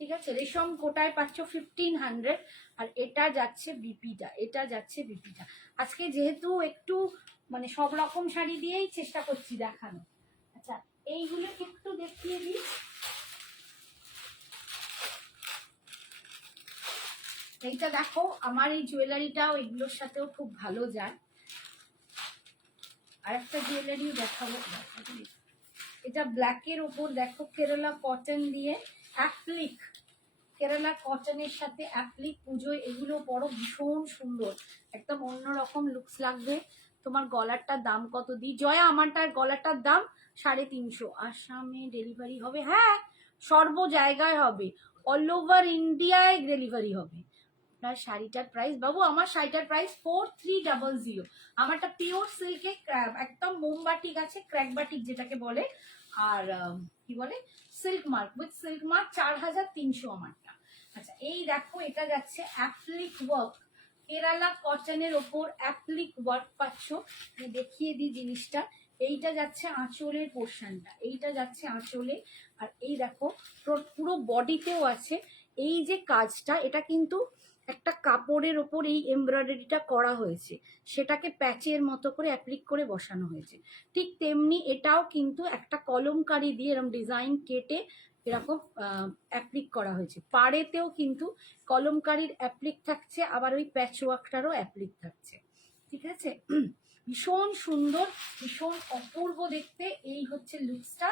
ঠিক আছে, রেশম কোটায় পাচ্ছ 1500, আর এটা যাচ্ছে বিপিটা, এটা যাচ্ছে বিপিটা। আজকে যেহেতু একটু মানে সব রকম শাড়ি দিয়েই চেষ্টা করছি দেখানো। আচ্ছা, এইগুলো একটু দেখিয়ে দিই। এইটা দেখো, আমার এই জুয়েলারিটাও এগুলোর সাথেও খুব ভালো যায়। আর একটা জুয়েলারি দেখাবো, এটা ব্ল্যাকের ওপর দেখো কেরালা কটন দিয়ে অ্যাপ্লিক, কেরালা কটনের সাথে অ্যাপ্লিক। পুজোয় এগুলো পরো, ভীষণ সুন্দর, একদম অন্যরকম লুকস লাগবে। তোমার গলারটার দাম কত দিই জয়া? আমারটার গলারটার দাম 350। আসামে ডেলিভারি হবে? হ্যাঁ, সর্ব জায়গায় হবে, অল ওভার ইন্ডিয়ায় ডেলিভারি হবে। আপনার শাড়িটার প্রাইস বাবু? আমার শাড়িটার প্রাইস 4300। আমারটা পিওর সিল্কে একদম মোমবাটিক আছে, ক্র্যাক বাটিক যেটাকে বলে, আর কি বলে silk mark, with silk mark 4300 আমারটা। আচ্ছা, এই দেখো এটা যাচ্ছে অ্যাপ্লিক ওয়ার্ক, কেরালা কটনের ওপর অ্যাপ্লিক ওয়ার্ক পাচ্ছ। আমি দেখিয়ে দিই জিনিসটা। এইটা যাচ্ছে আঁচলের পোর্শনটা, এইটা যাচ্ছে আঁচলে। আর এই দেখো পুরো বডিতেও আছে এই যে কাজটা, এটা কিন্তু একটা কাপড়ের ওপর এই এমব্রয়ডারিটা করা হয়েছে, সেটাকে প্যাচের মতো করে অ্যাপ্লিক করে বসানো হয়েছে। ঠিক তেমনি এটাও কিন্তু একটা কলমকারি দিয়ে এরকম ডিজাইন কেটে এরকম অ্যাপ্লিক করা হয়েছে। পাড়েতেও কিন্তু কলমকারির অ্যাপ্লিক থাকছে, আবার ওই প্যাচ ওয়ার্কটারও অ্যাপ্লিক থাকছে। ঠিক আছে, ভীষণ সুন্দর, ভীষণ অপূর্ব দেখতে। এই হচ্ছে লুকসটা,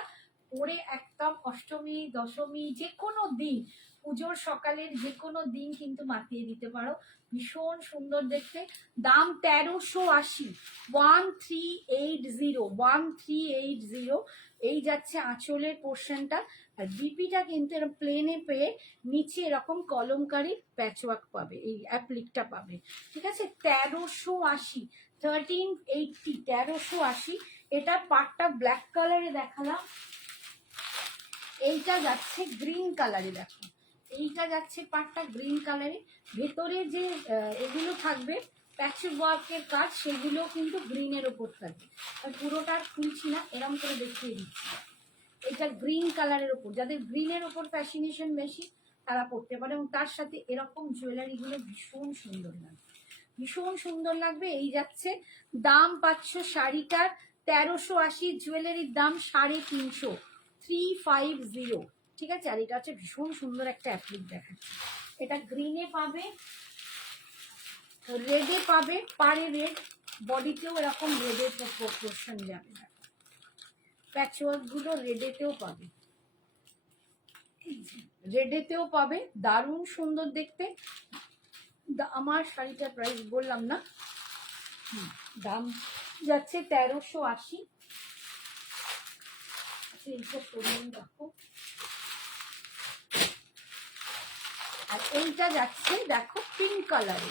পরে একদম অষ্টমী দশমী যে কোনো দিন, পুজোর সকালের যে কোনো দিন কিন্তু মাতিয়ে দিতে পারো। ভীষণ সুন্দর দেখতে। দাম 1380, 1380, 1380। এই যাচ্ছে আঁচলের পোর্শনটা। আর বিপিটা কিন্তু এরকম প্লেনে পেয়ে নিচে এরকম কলমকারি প্যাচওয়ার্ক পাবে, এই অ্যাপ্লিকটা পাবে। ঠিক আছে, 1380, 1380, 1380। এটা পাটটা ব্ল্যাক কালারে দেখালাম, এইটা যাচ্ছে গ্রিন কালারে। দেখো এইটা যাচ্ছে পাটটা গ্রিন কালারে, ভেতরে যে এগুলো থাকবে প্যাচ ওয়ার্কের কাজ, সেগুলো কিন্তু গ্রিনের ওপর থাকবে। পুরোটা খুলছি না, এরকম করে দেখিয়ে দিচ্ছি। এটা গ্রিন কালারের ওপর, যাদের গ্রিনের ওপর ফ্যাসিনেশন বেশি তারা পড়তে পারে, এবং তার সাথে এরকম জুয়েলারিগুলো ভীষণ সুন্দর লাগবে, ভীষণ সুন্দর লাগবে। এই যাচ্ছে, দাম পাচ্ছ শাড়িটার 1380, জুয়েলারির দাম 350, 350। ঠিক আছে, আর এটা হচ্ছে ভীষণ সুন্দর একটা অ্যাপ্লিক দেখাচ্ছে। এটা গ্রিনে পাবে, রেডে পাবে, পাড়ে রেড, বডিতেও এরকম রেডের পোর্শন যাবে, প্যাচওয়ার্কগুলো রেডেতেও পাবে, রেডেতেও পাবে, দারুণ সুন্দর দেখতে। আমার শাড়িটার প্রাইস বললাম না, দাম যাচ্ছে 1380। যাচ্ছে এইটা শোরুম দেখো, আর এইটা যাচ্ছে দেখো পিঙ্ক কালারে,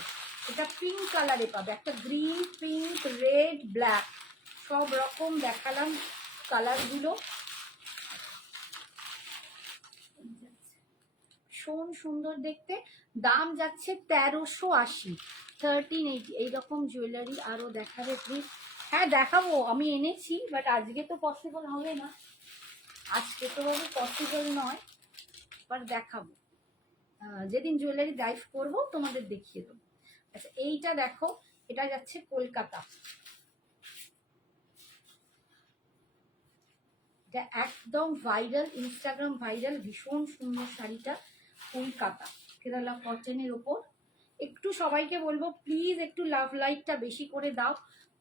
এটা পিঙ্ক কালারে পাবে, একটা গ্রিন, পিঙ্ক, রেড, ব্ল্যাক সব রকম দেখালাম কালারগুলো। ভীষণ সুন্দর দেখতে, দাম যাচ্ছে 1380, 1380। এইরকম জুয়েলারি আরো দেখাবে প্লিজ? হ্যাঁ দেখাবো, আমি এনেছি, বাট আজকে তো পসিবল হবে না, আজকে তো পসিবল নয়, বাট দেখাবো যেদিন জুয়েলারি লাইভ করবো তোমাদের দেখিয়ে দেবো। আচ্ছা এইটা দেখো, এটা যাচ্ছে কলকাতা, এটা একদম ভাইরাল, ইনস্টাগ্রাম ভাইরাল, ভীষণ সুন্দর শাড়িটা, কলকাতা কেরালা কটনের ওপর। একটু সবাইকে বলবো প্লিজ একটু লাভ লাইকটা বেশি করে দাও,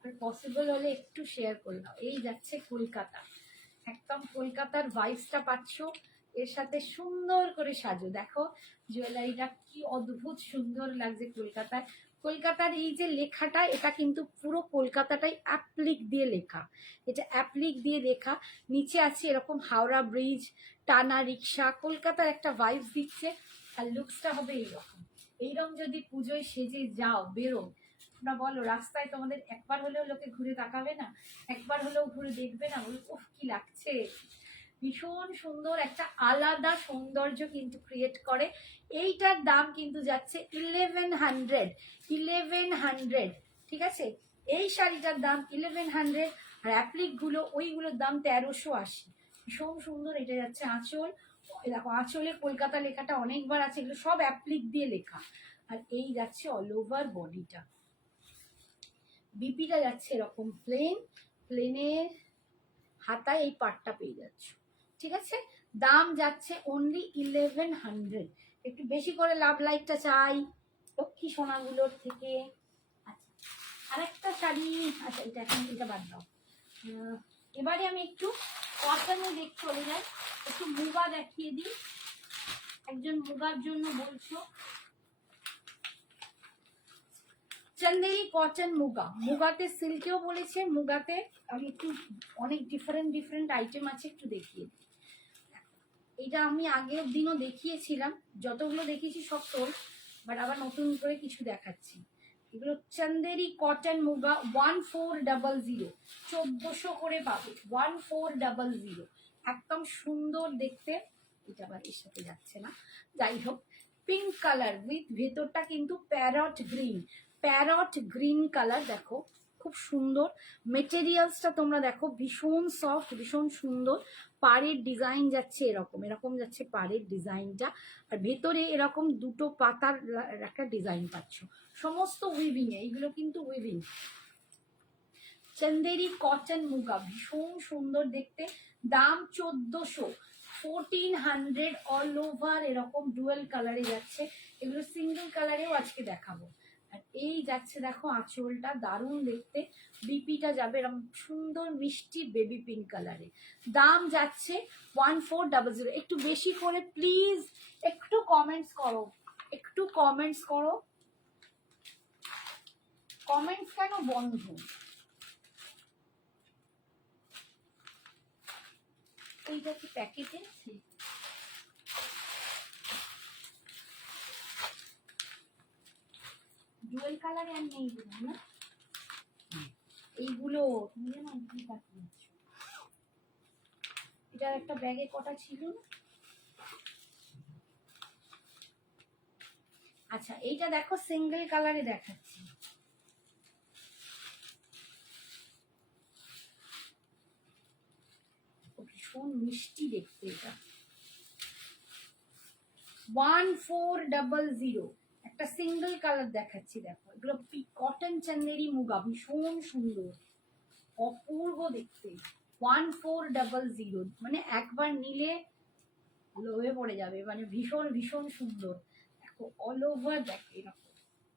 আর পসিবল হলে একটু শেয়ার করে দাও। এই যাচ্ছে কলকাতা, একদম কলকাতার ভাইবসটা পাচ্ছ, এর সাথে সুন্দর করে সাজো। দেখো জুয়েলারিটা কি অদ্ভুত সুন্দর লাগছে কলকাতায়। কলকাতার এই যে লেখাটা, এটা কিন্তু পুরো কলকাতাটাই অ্যাপ্লিক দিয়ে লেখা, এটা অ্যাপ্লিক দিয়ে লেখা, নিচে আছে এরকম হাওড়া ব্রিজ, টানা রিক্সা, কলকাতার একটা ভাইবস দিচ্ছে। আর লুকসটা হবে এইরকম, এইরকম যদি পুজোয় সেজে যাও বেরো, তোমরা বলো রাস্তায় তোমাদের একবার হলেও লোকে ঘুরে তাকাবে না, একবার হলেও ঘুরে দেখবে না, বলবে উফ কি লাগছে। ভীষণ সুন্দর একটা আলাদা সৌন্দর্য কিন্তু ক্রিয়েট করে। এইটার দাম কিন্তু যাচ্ছে 1100, 1100, ঠিক আছে? এই শাড়িটার দাম 1100, আর অ্যাপ্লিকগুলো ওইগুলোর দাম 1380। ভীষণ সুন্দর। এটা যাচ্ছে আঁচল, দেখো আঁচলে কলকাতা লেখাটা অনেকবার আছে, এগুলো সব অ্যাপ্লিক দিয়ে লেখা। আর এই যাচ্ছে অল ওভার বডিটা, বিপিটা যাচ্ছে এরকম প্লেন, প্লেনের হাতায় এই পাটটা পেয়ে যাচ্ছ, ঠিক আছে? দাম যাচ্ছে অনলি 1100। একটু বেশি করে লাভ লাইকটা চাই লক্ষ্মী সোনাগুলোর থেকে। আচ্ছা আরেকটা শাড়ি, আচ্ছা এটা এখন এটা বাদ দাও, এবারে আমি একটু কটনে চলে যাই, একটু মুগা দেখিয়ে দিই। একজন মুগার জন্য বলছো, চন্দেরি কটন মুগা, মুগাতে সিল্কেও বলেছে, মুগাতে আমি একটু অনেক ডিফারেন্ট আইটেম আছে, একটু দেখিয়ে দিই। এটা আমি আগের দিনও দেখিয়েছিলাম, যতগুলো দেখিয়েছি সব তোল, বাট আবার নতুন করে কিছু দেখাচ্ছি। এগুলো চন্দেরি কটন মুগা 1400, 1400 করে পাবে, 1400, একদম সুন্দর দেখতে। এটা আবার এর সাথে যাচ্ছে না, যাই হোক পিঙ্ক কালার উইথ ভেতরটা কিন্তু parrot green, parrot green colour, দেখো খুব সুন্দর মেটেরিয়ালসটা, তোমরা দেখো ভীষণ সফট, ভীষণ সুন্দর। পাড়ের ডিজাইন যাচ্ছে এরকম, এরকম যাচ্ছে পাড়ের ডিজাইনটা, আর ভেতরে এরকম দুটো পাতার একটা ডিজাইন পাচ্ছ, সমস্ত উইভিং, এইগুলো কিন্তু উইভিং। চন্দেরি কটন মুগা ভীষণ সুন্দর দেখতে, দাম 1400, 1400 অল ওভার, এরকম ডুয়েল কালারে যাচ্ছে, এগুলো সিঙ্গেল কালারেও আজকে দেখাবো। আর এই যাচ্ছে দেখো আঁচলটা দারুণ দেখতে, বিপিটা যাবে এরকম সুন্দর মিষ্টি বেবি পিঙ্ক কালারে, দাম যাচ্ছে 1400। একটু বেশি করে প্লিজ একটু কমেন্টস করো, একটু কমেন্টস করো, কমেন্টস কেন বন্ধ? এইটা কি প্যাকেটে আছে? ডুয়েল কালারে আমি এইগুলো না, এইগুলো তুমি জানো কি পাঠিয়েছো, এটার একটা ব্যাগে কটা ছিল না। আচ্ছা এইটা দেখো সিঙ্গেল কালারে দেখাচ্ছি, ভীষণ মিষ্টি দেখতে, এটা 1400, একটা সিঙ্গেল কালার দেখাচ্ছি, দেখো এগুলো কটন চন্দেরি মুগা, ভীষণ সুন্দর অপূর্ব দেখতে, 1400, মানে একবার নিলে লোভে পড়ে যাবে, মানে ভীষণ ভীষণ সুন্দর। দেখো অল ওভার দেখো এরকম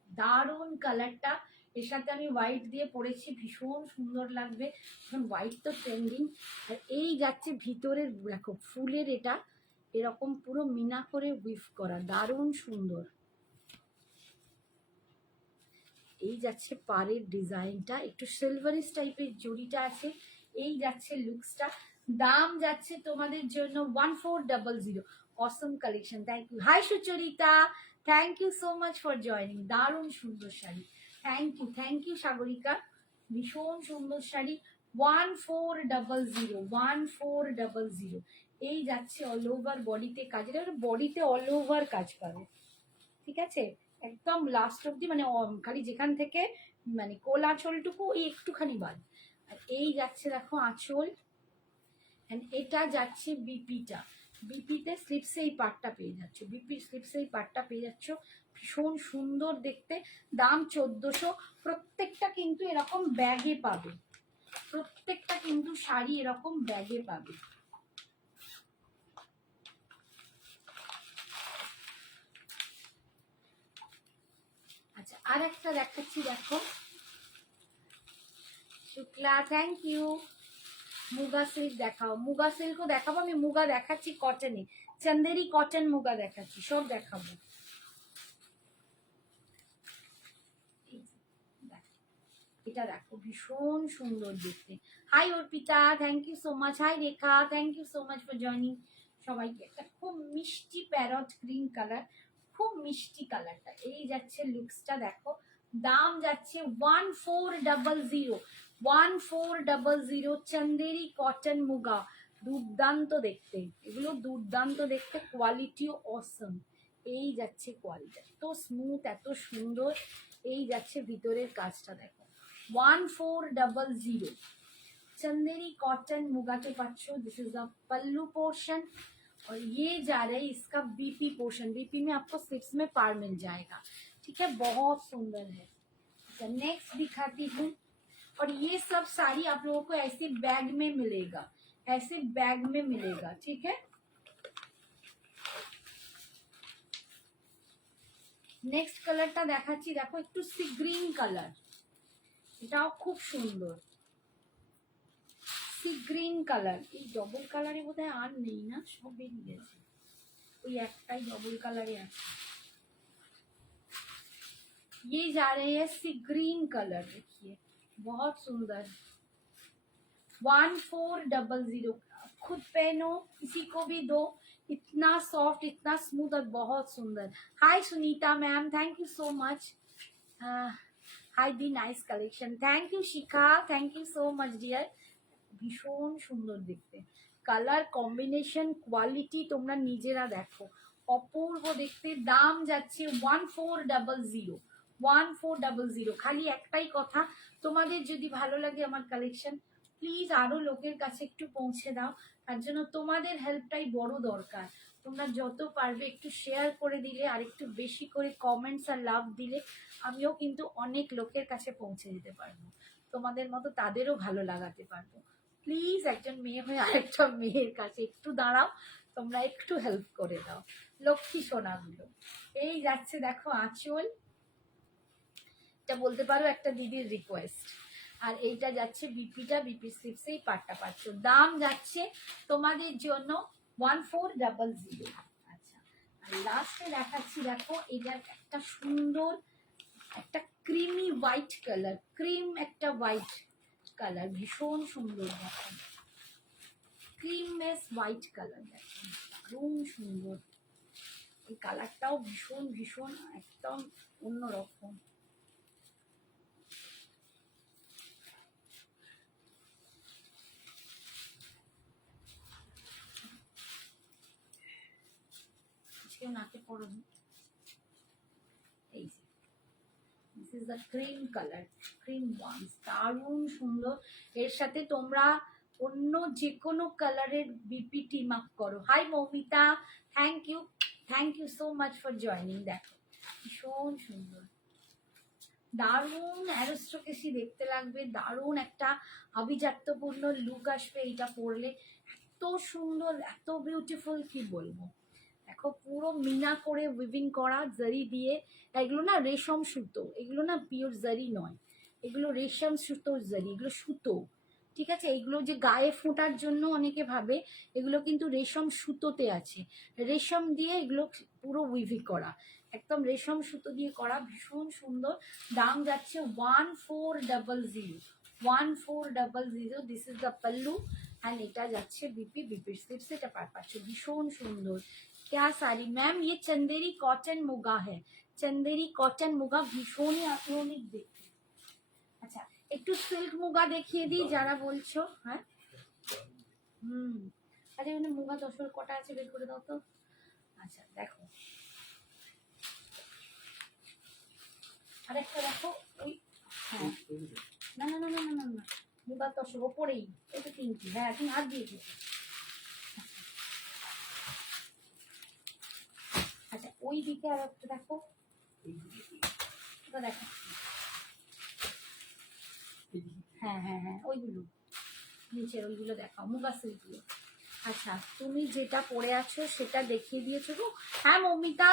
দারুণ কালারটা, এর সাথে আমি হোয়াইট দিয়ে পরেছি, ভীষণ সুন্দর লাগবে, এখন হোয়াইট তো ট্রেন্ডিং। আর এই যাচ্ছে ভিতরের দেখো ফুলের, এটা এরকম পুরো মিনা করে উইভ করা, দারুণ সুন্দর। এই যাচ্ছে পাড়ের ডিজাইনটা, একটু সিলভারিশ টাইপের জড়িটা আছে, এই যাচ্ছে লুকসটা। দাম যাচ্ছে তোমাদের জন্য 1400। Awesome collection, thank you. Hi Sucharita, thank you so much for joining. দারুণ সুন্দর শাড়ি, থ্যাংক ইউ সাগরিকা, ভীষণ সুন্দর শাড়ি। 1400, 1400। এই যাচ্ছে অল ওভার বডিতে কাজ, এটা বডিতে অল ওভার কাজ পাবে, ঠিক আছে, একদম লাস্ট অব্দি, মানে খালি যেখান থেকে মানে কোল আঁচলটুকু ওই একটুখানি বাদ। আর এই যাচ্ছে দেখো আঁচল, এটা যাচ্ছে বিপিটা, বিপিতে স্লিপসে এই পার্টটা পেয়ে যাচ্ছ, বিপি স্লিপসে এই পার্টটা পেয়ে যাচ্ছ, ভীষণ সুন্দর দেখতে। দাম 1400। প্রত্যেকটা কিন্তু এরকম ব্যাগে পাবে, প্রত্যেকটা কিন্তু শাড়ি এরকম ব্যাগে পাবে। আচ্ছা, আর একটা দেখাচ্ছি, দেখো Shukla, thank you. Muga silk দেখাও, মুগা সিল্কও দেখাবো, আমি মুগা দেখাচ্ছি কটনে, চন্দেরি কটন মুগা দেখাচ্ছি, সব দেখাবো। এটা দেখো ভীষণ সুন্দর দেখতে। Hi Arpita, thank you so much. Hi Rekha, thank you so much for joining সবাইকে। একটা খুব মিষ্টি প্যারট গ্রিন কালার, খুব মিষ্টি কালারটা। এই যাচ্ছে লুকসটা দেখো। দাম যাচ্ছে 1400, 1400। চন্দেরি কটন মুগা, দুর্দান্ত দেখতে, এগুলো দুর্দান্ত দেখতে, কোয়ালিটিও অসম। এই যাচ্ছে কোয়ালিটি, এত স্মুথ, এত সুন্দর। এই যাচ্ছে ভিতরের কাজটা দেখো, 1400। चंदेरी कॉटन मुगा के पाचो, this is the pallu portion, और ये जा रहे हैं इसका बीपी पोर्शन। बीपी में आपको स्लिप्स में पार मिल जाएगा, ठीक है, बहुत सुंदर है। अच्छा, नेक्स्ट दिखाती हूँ। और ये सब साड़ी आप लोगों को ऐसे बैग में मिलेगा, ऐसे बैग में मिलेगा, ठीक है। নেক্সট কালারটা দেখাচ্ছি, দেখো একটু সি গ্রিন কালার, এটাও খুব সুন্দর, সি গ্রিন কালার। এই ডবল কালারে বোধহয় আর নেই না, সব বেরিয়ে গেছে, ওই একটাই ডবল কালারে আছে। ये जा रहे हैं सी ग्रीन कलर, देखिए बहुत सुंदर। 1400, खुद पहनो, किसी को भी दो, इतना सॉफ्ट, इतना स्मूथ और बहुत सुंदर। Hi Sunita ma'am, thank you so much. Hi di nice collection, thank you Shikha, thank you so much dear. ভীষণ সুন্দর দেখতে, কালার কম্বিনেশন, কোয়ালিটি তোমরা নিজেরা দেখো, অপূর্ব দেখতে। দাম যাচ্ছে 1400, 1400। খালি একটাই কথা, তোমাদের যদি ভালো লাগে আমার কালেকশন, প্লিজ আরো লোকের কাছে একটু পৌঁছে দাও, তার জন্য তোমাদের হেল্পটাই বড় দরকার। তোমরা যত পারবে একটু শেয়ার করে দিলে, আর একটু বেশি করে কমেন্টস আর লাভ দিলে, আমিও কিন্তু অনেক লোকের কাছে পৌঁছে দিতে পারবো, তোমাদের মতো তাদেরও ভালো লাগাতে পারবো। প্লিজ একজন মেয়ে হয়ে আরেকটা মেয়ের কাছে একটু দাঁড়াও, তোমরা একটু হেল্প করে দাও, লক্ষ্মী সোনাগুলো। এই যাচ্ছে দেখো আঁচল, এটা বলতে পারো একটা দিদির রিকোয়েস্ট। আর এইটা যাচ্ছে বিপিটা, বিপি স্লিপস, এই পাটটা পাচ্ছ। দাম যাচ্ছে তোমাদের জন্য 1400। আচ্ছা, আর লাস্টে দেখাচ্ছি, দেখো এটার একটা সুন্দর, একটা ক্রিমি হোয়াইট কালার, ক্রিম একটা হোয়াইট কালার, ভীষণ সুন্দর দেখো, ক্রিম মেস হোয়াইট কালার দেখো, দারুণ সুন্দর। এই কালারটাও ভীষণ ভীষণ একদম অন্যরকম। আজকে নাকে পড়ো, এই যে this is the cream colour, cream ones, দারুণ সুন্দর। এর সাথে তোমরা অন্য যে কোনো কালারের বিপি টিম আপ করো। Hi Moumita, thank you so much for joining. দেখো ভীষণ সুন্দর, দারুণ অ্যারিস্টোক্রেসি দেখতে লাগবে, দারুণ একটা আভিজাত্যপূর্ণ লুক আসবে এইটা পরলে, এত সুন্দর, এত বিউটিফুল, কি বলবো। দেখো পুরো মিনা করে উইভিং করা জারি দিয়ে, এগুলো না রেশম সুতো, এগুলো না পিওর জারি নয়, এগুলো রেশম সুতো জারি, এগুলো সুতো, ঠিক আছে। এগুলো যে গায়ে ফোঁটার জন্য অনেকে ভাবে, এগুলো কিন্তু রেশম সুতোতে আছে, রেশম দিয়ে এগুলো পুরো উইভিং করা, একদম রেশম সুতো দিয়ে করা, ভীষণ সুন্দর। দাম যাচ্ছে 1400, 1400। This is the pallu, and এটা যাচ্ছে বিপি, বিপির স্লিপস এটা পাচ্ছ ভীষণ সুন্দর। क्या साड़ी मैम, ये चंदेरी कॉटन मुगा है, चंदेरी कॉटन मुगा ভীষণই আধুনিক দেখতে। আচ্ছা একটু সিল্ক মুগা দেখিয়ে দিই যারা বলছো। হ্যাঁ আরে ওখানে মুগা তসর কটা আছে বের করে দাও তো। আচ্ছা দেখো আরেকটা দেখো ওই, হ্যাঁ না না না না না না মুগা তসর ওপরেই, এটা তিনটি, হ্যাঁ তুমি হাত দিয়েছো। আচ্ছা ওই দিকে আর একটা দেখো, ওটা দেখো, হ্যাঁ হ্যাঁ হ্যাঁ ওইগুলো নিচের ওইগুলো দেখাও, মুগা সিল্কগুলো। আচ্ছা তুমি যেটা পরে আছো সেটা দেখিয়ে দিয়েছো গো। হ্যাঁ মমিতা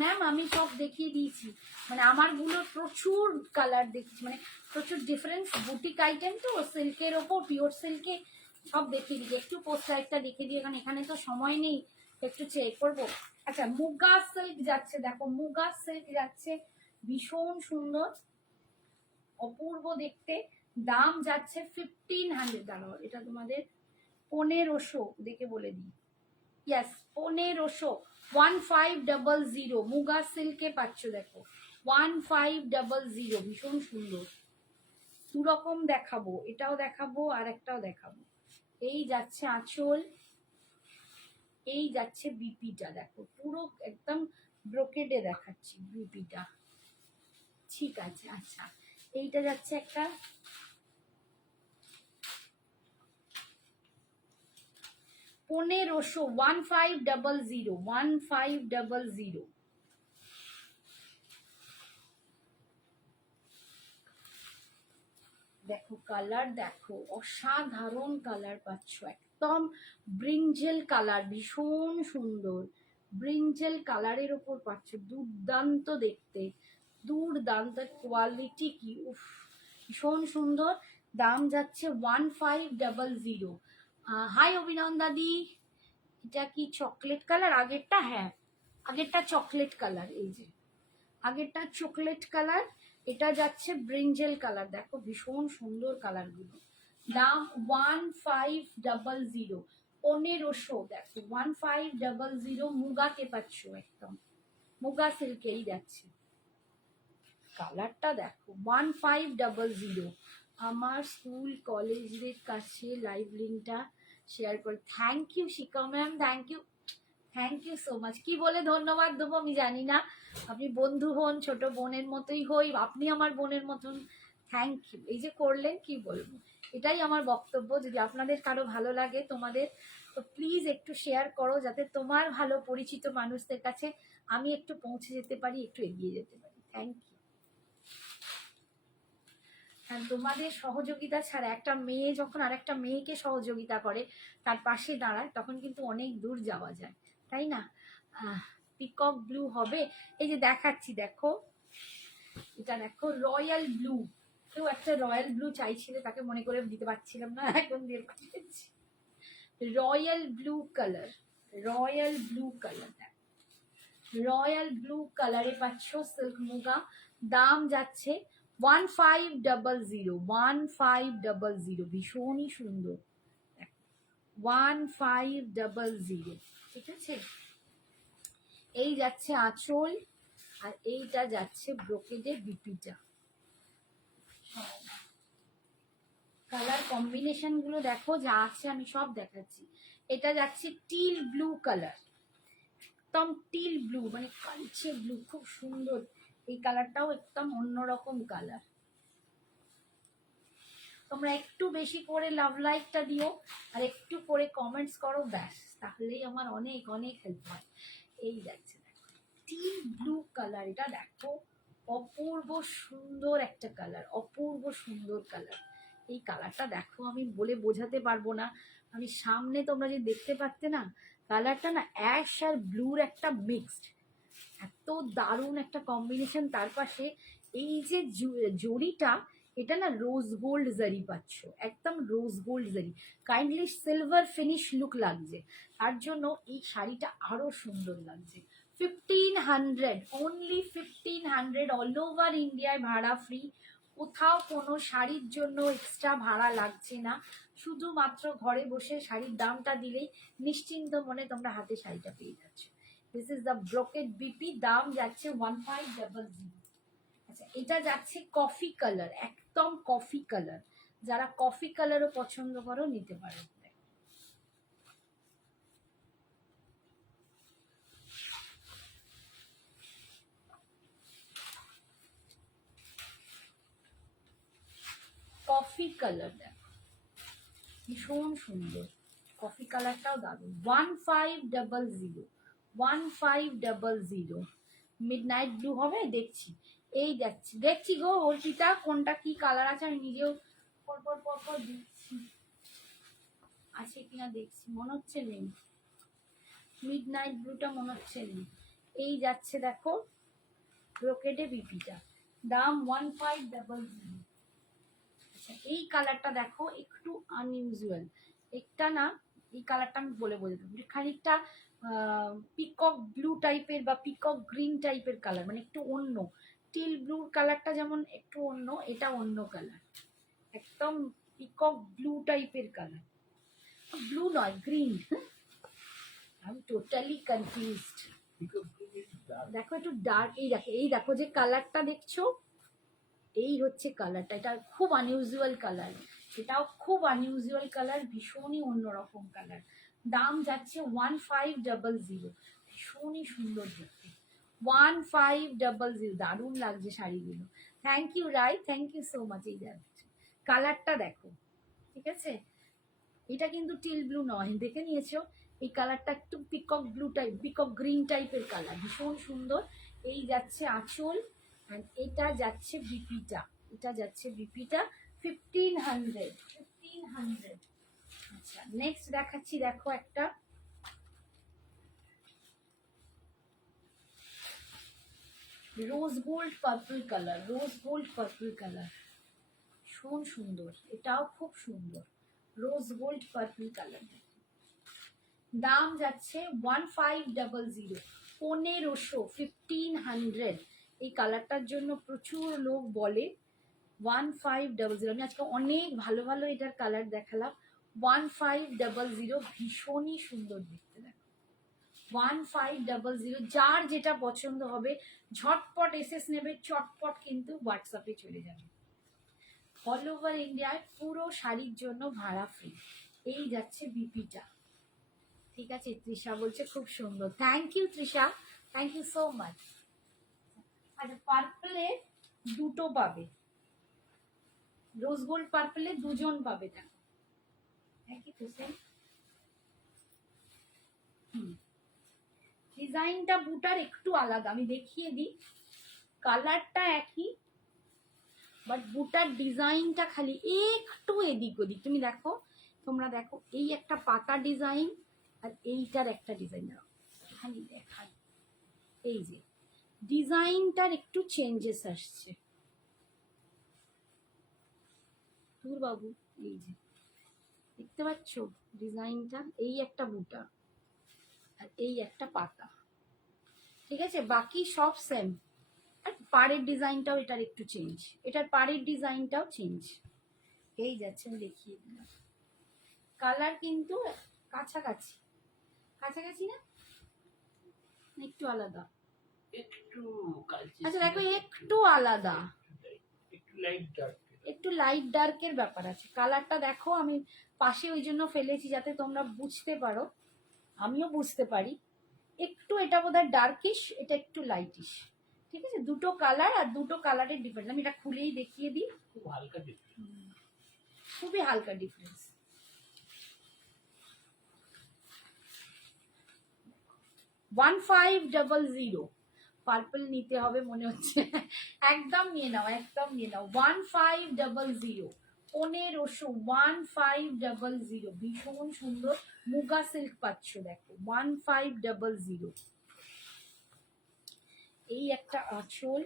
ম্যাম আমি সব দেখিয়ে দিয়েছি, মানে আমারগুলো প্রচুর কালার দেখেছি, মানে প্রচুর ডিফারেন্স বুটিক আইটেম তো সিল্কের ওপর, পিওর সিল্কে সব দেখিয়ে দিই। একটু পোস্টারটা দেখিয়ে দিই, কারণ এখানে তো সময় নেই, একটু চেক করবো। আচ্ছা মুগা সিল্ক যাচ্ছে, দেখো মুগা সিল্ক যাচ্ছে ভীষণ সুন্দর অপূর্ব দেখতে, দাম যাচ্ছে 1500। দাঁড়াও এটা তোমাদের 1500 দেখে বলে দিই, ইয়েস 1500, 1500 মুগা সিল্কে পাচ্ছ দেখো 1500, ভীষণ সুন্দর। দু রকম দেখাবো, এটাও দেখাবো আর একটাও দেখাবো। এই যাচ্ছে আঁচল, এই যাচ্ছে বিপিটা, দেখো পুরো একদম ব্রোকেডে দেখাচ্ছি বিপিটা, ঠিক আছে। আচ্ছা এইটা যাচ্ছে একটা 1500, 1500। দেখো কালার দেখো, অসাধারণ কালার পাচ্ছ, একদম ব্রিঞ্জেল কালার, ভীষণ সুন্দর ব্রিঞ্জেল কালারের ওপর পাচ্ছ, দুর্দান্ত দেখতে, দুর্দান্ত কোয়ালিটি কি, উফ ভীষণ সুন্দর। দাম যাচ্ছে 1500। হাই অভিনন্দাদি, এটা কি চকলেট কালার আগেরটা? হ্যাঁ আগেরটা চকলেট কালার, এই যে আগেরটা চকলেট কালার, এটা যাচ্ছে ব্রিঞ্জেল কালার, দেখো ভীষণ সুন্দর কালারগুলো। দাম 1500, 1500 দেখো 1500, মুগাকে পাচ্ছ একদম, মুগা সিল্কেই যাচ্ছে। কালারটা দেখো 1500। আমার স্কুল কলেজের কাছে লাইভ লিঙ্কটা শেয়ার করে, thank you Shika ma'am, thank you so much. কি বলে ধন্যবাদ দেবো আমি জানি না, আপনি বন্ধু হন, ছোট বোনের মতোই হই, আপনি আমার বোনের মতন, থ্যাংক ইউ। এই যে করলেন কি বলবো, এটাই আমার বক্তব্য। যদি আপনাদের কারো ভালো লাগে তোমাদের, তো প্লিজ একটু শেয়ার করো, যাতে তোমার ভালো পরিচিত মানুষদের কাছে আমি একটু পৌঁছে যেতে পারি, একটু এগিয়ে যেতে পারি। Thank you. হ্যাঁ তোমাদের সহযোগিতা ছাড়া, একটা মেয়ে যখন আর একটা মেয়েকে সহযোগিতা করে, তার পাশে দাঁড়ায়, তখন কিন্তু অনেক দূর যাওয়া যায়, তাই না? পিকক ব্লু হবে, এই যে দেখাচ্ছি দেখো, এটা দেখো রয়্যাল ব্লু, কেউ একটা রয়্যাল ব্লু চাইছিলে, তাকে মনে করে দিতে পারছিলাম না, এখন দিয়ে পাঠিয়েছি। Royal blue colour, royal blue colour, royal blue কালারে পাচ্ছ সিল্ক মুগা, দাম যাচ্ছে 1500, 1500, ভীষণই সুন্দর 1500, ঠিক আছে। এই যাচ্ছে আঁচল, আর এইটা যাচ্ছে ব্রোকেডের বিপিটা। কালার কম্বিনেশন গুলো দেখো যা আছে আমি সব দেখাচ্ছি। এটা যাচ্ছে টিল ব্লু কালার, একদম টিল ব্লু, মানে কালচে ব্লু, খুব সুন্দর এই কালারটাও, একদম অন্যরকম কালার। তোমরা একটু বেশি করে লাভ লাইকটা দিও আর একটু করে কমেন্টস করো, ব্যাস তাহলেই আমার অনেক অনেক হেল্প হয়। এই যাচ্ছে দেখো টিল ব্লু কালার, এটা দেখো অপূর্ব সুন্দর একটা কালার, অপূর্ব সুন্দর কালার। এই কালারটা দেখো আমি বলে বোঝাতে পারবো না, আমি সামনে তোমরা যে দেখতে পারতে না, কালারটা না অ্যাশ আর ব্লুর একটা মিক্সড, এত দারুণ একটা কম্বিনেশন। তার পাশে এই যে জরিটা, এটা না রোজ গোল্ড জারি পাচ্ছ, একদম রোজ গোল্ড জারি, কাইন্ডলি সিলভার ফিনিশ লুক লাগছে, তার জন্য এই শাড়িটা আরো সুন্দর লাগছে। 1500, অনলি 1500, অল ওভার ইন্ডিয়ায় ভাড়া ফ্রি, কোথাও কোনো শাড়ির জন্য এক্সট্রা ভাড়া লাগছে না, শুধুমাত্র ঘরে বসে শাড়ির দামটা দিলেই নিশ্চিন্ত মনে তোমরা হাতে শাড়িটা পেয়ে যাচ্ছ। This is the brocade BP, দাম যাচ্ছে 1500। আচ্ছা, এটা যাচ্ছে কফি কালার, একদম কফি কালার, যারা কফি কালারও পছন্দ করো নিতে পারো। কফি কালার দেখো, ভীষণ সুন্দর, কফি কালারটাও দারুণ। 1500, 1500। মিড নাইট ব্লু হবে, দেখছি এই দেখছি গো অর্পিতা, কোনটা কি কালার আছে আমি নিজেও পর দেখছি আছে কিনা, দেখছি মনে হচ্ছে নেই, মিড নাইট ব্লুটা মনে হচ্ছে নেই। এই যাচ্ছে দেখো ব্রোকেডে বিপিটা, দাম 1500। আচ্ছা, এই কালারটা দেখো একটু আনইউজুয়াল, একটা না, এই কালারটা আমি বলে দেবো, খানিকটা পিকক ব্লু টাইপের বা পিকক গ্রিন টাইপের কালার, মানে একটু অন্য, টিল ব্লুর কালারটা যেমন একটু অন্য, এটা অন্য কালার, একদম পিকক ব্লু টাইপের কালার, ব্লু নয় গ্রিন, আমি টোটালি কনফিউজড। দেখো একটু ডার্ক, এই দেখো যে কালারটা দেখছো, এই হচ্ছে কালারটা, এটা খুব আনইউজুয়াল কালার, এটাও খুব আনইউজুয়াল কালার, ভীষণই অন্যরকম কালার, দাম যাচ্ছে 1500, ভীষণই সুন্দর দেখতে, 1500, দারুণ লাগছে শাড়িগুলো। Thank you Rai, thank you so much. এই যাচ্ছে কালারটা দেখো, ঠিক আছে, এটা কিন্তু টিল ব্লু নয়, দেখে নিয়েছো, এই কালারটা একটু peacock blue type, peacock green টাইপের কালার, ভীষণ সুন্দর। এই যাচ্ছে আঁচল, এটা যাচ্ছে বিপিটা, এটা যাচ্ছে বিপিটা 1500। আচ্ছা, নেক্সট দেখাচ্ছি, দেখো একটা rose gold purple colour, rose gold purple colour, ভীষণ সুন্দর, এটাও খুব সুন্দর, রোজ গোল্ড পার্পল কালার, দাম যাচ্ছে 1500, 1500। এই কালারটার জন্য প্রচুর লোক বলে 1500। আমি আজকে অনেক ভালো ভালো এটার কালার দেখালাম, 1500, ভীষণই সুন্দর দেখতে, দেখো 1500, যার যেটা পছন্দ হবে ঝটপট এসএস নেবে, চটপট কিন্তু হোয়াটসঅ্যাপে চলে যাবে। অল ওভার ইন্ডিয়ায় পুরো শাড়ির জন্য ভাড়া ফ্রি। এই যাচ্ছে বিপিটা, ঠিক আছে, তৃষা বলছে খুব সুন্দর, thank you Trisha, thank you so much. আচ্ছা, পার্পলে দুটো পাবে, রোজ গোল্ড পার্পলে দুজন পাবে, দেখো একই তো সেম, ডিজাইনটা বুটার একটু আলাদা, আমি দেখিয়ে দিই, কালারটা একই বাট বুটার ডিজাইনটা খালি একটু এদিক ওদিক, তুমি দেখো, তোমরা দেখো এই একটা পাতা ডিজাইন আর এইটার একটা ডিজাইন, খালি দেখাই, এই যে ডিজাইনটার একটু চেঞ্জেস আসছে দূর বাবু, এই যে দেখতে পাচ্ছ ডিজাইনটা, এই একটা বুটা আর এই একটা পাতা, ঠিক আছে, বাকি সব সেম, আর পাড়ের ডিজাইনটাও এটার একটু চেঞ্জ, এটার পাড়ের ডিজাইনটাও চেঞ্জ। এই যাচ্ছে, আমি দেখিয়ে দিলাম, কালার কিন্তু কাছাকাছি, কাছাকাছি না, একটু আলাদা, আচ্ছা দেখো একটু আলাদা, একটু লাইট ডার্কের ব্যাপার আছে, কালারটা দেখো, আমি পাশে ওই জন্য ফেলেছি যাতে তোমরা বুঝতে পারো, আমিও বুঝতে পারি, একটু এটা বোধহয় ডার্কিশ, এটা একটু লাইটিশ, ঠিক আছে, দুটো কালার আর দুটো কালারের ডিফারেন্স, আমি এটা খুলেই দেখিয়ে দিই, খুব হালকা ডিফারেন্স, খুবই হালকা ডিফারেন্স। 1500, পার্পল নিতে হবে মনে হচ্ছে, একদম নিয়ে নাও, একদম নিয়ে নাও, 1500, 1500, ভীষণ সুন্দর মুগা সিল্ক পাচ্ছ, দেখো 1500। এই একটা আঁচল,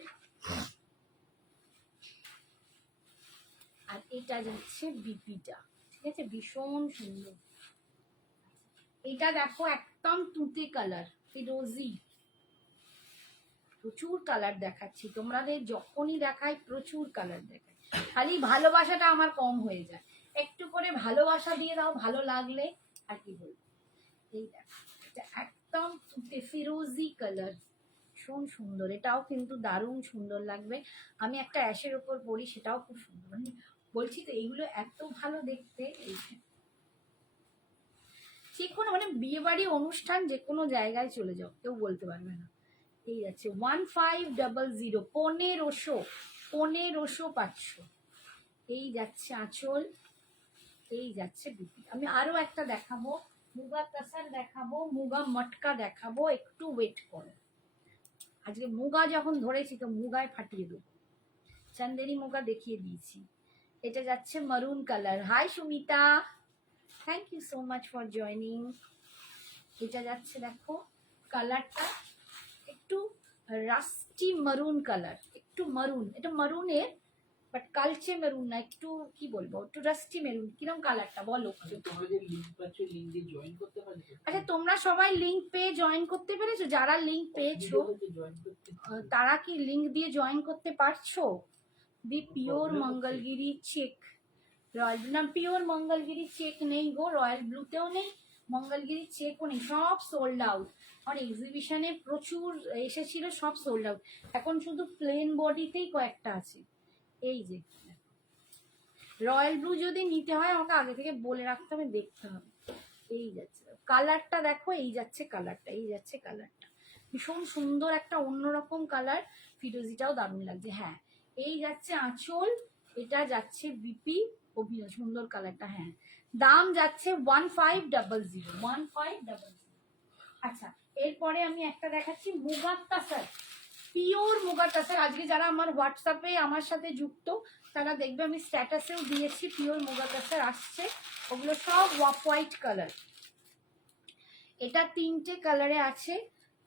আর এটা যাচ্ছে বিপিটা, ঠিক আছে, ভীষণ সুন্দর, এটা দেখো একদম তুতে কালার, ফিরোজি, প্রচুর কালার দেখাচ্ছি তোমাদের, যখনই দেখাই প্রচুর কালার দেখাই, খালি ভালোবাসাটা আমার কম হয়ে যায়, একটু করে ভালোবাসা দিয়ে দাও, ভালো লাগলে আর কি বলবো। এই দেখো এটা একদম ফিরোজি কালার, ভীষণ সুন্দর, এটাও কিন্তু দারুণ সুন্দর লাগবে। আমি একটা অ্যাশের ওপর পরি, সেটাও খুব সুন্দর, মানে বলছি তো এইগুলো এত ভালো দেখতে। এই যে কোনো মানে বিয়ে বাড়ি অনুষ্ঠান যে কোনো জায়গায় চলে যাও কেউ বলতে পারবে না। এই আছে 1500, 1500 এই যাচ্ছে আঁচল, এই যাচ্ছে বিপি। আমি আরো একটা দেখাবো, মুগা কাসার দেখাবো, মুগা মটকা দেখাবো, একটু ওয়েট করো। আজকে মুগা যখন ধরেছি তো মুগায় ফাটিয়ে দেবো, চান্দেরি মুগা দেখিয়ে দিয়েছি। এটা যাচ্ছে maroon colour. Hi Sumita, thank you so much for joining. এটা যাচ্ছে দেখো কালারটা একটু রাস্টি মারুন কালার, একটু মারুন, এটা মারুনের বাট কালচে মেরুন না, একটু কি বলবো, একটু রাস্টি মেরুন। কিরকম কালারটা বলো? আচ্ছা তোমরা সবাই লিংক পেয়ে জয়েন করতে পেরেছো? যারা লিংক পেয়েছো তারা কি লিংক দিয়ে জয়েন করতে পারছো? The pure Mangalagiri check, royal blue না, পিওর মঙ্গলগিরি চেক নেই গো, রয়্যাল ব্লুতেও নেই, মঙ্গলগিরি চেকও নেই, সব সোল্ড আউট। আর এক্সিবিশনে প্রচুর এসেছিল, সব সোল্ড আউট। এখন শুধু প্লেন বডিতেই কয়েকটা আছে। এই যে রয়্যাল ব্লু যদি নিতে হয় আমাকে আগে থেকে বলে রাখতে হবে, দেখতে হবে। এই যাচ্ছে কালারটা দেখো, এই যাচ্ছে কালারটা, এই যাচ্ছে কালারটা, ভীষণ সুন্দর একটা অন্যরকম কালার, ফিরোজিটাও দারুণ লাগছে। হ্যাঁ এই যাচ্ছে আঁচল, এটা যাচ্ছে বিপি, অভিনয় সুন্দর কালারটা। হ্যাঁ দাম যাচ্ছে 1500। আচ্ছা এরপরে আমি একটা দেখাচ্ছি মুগার তাসার, পিওর মুগার তাসার। আজকে যারা আমার হোয়াটসঅ্যাপে আমার সাথে যুক্ত তারা দেখবে আমি স্ট্যাটাসেও দিয়েছি পিওর মুগার তাসার আসছে, ওগুলো সব ওয়াফ হোয়াইট কালার। এটা 3টে কালারে আছে,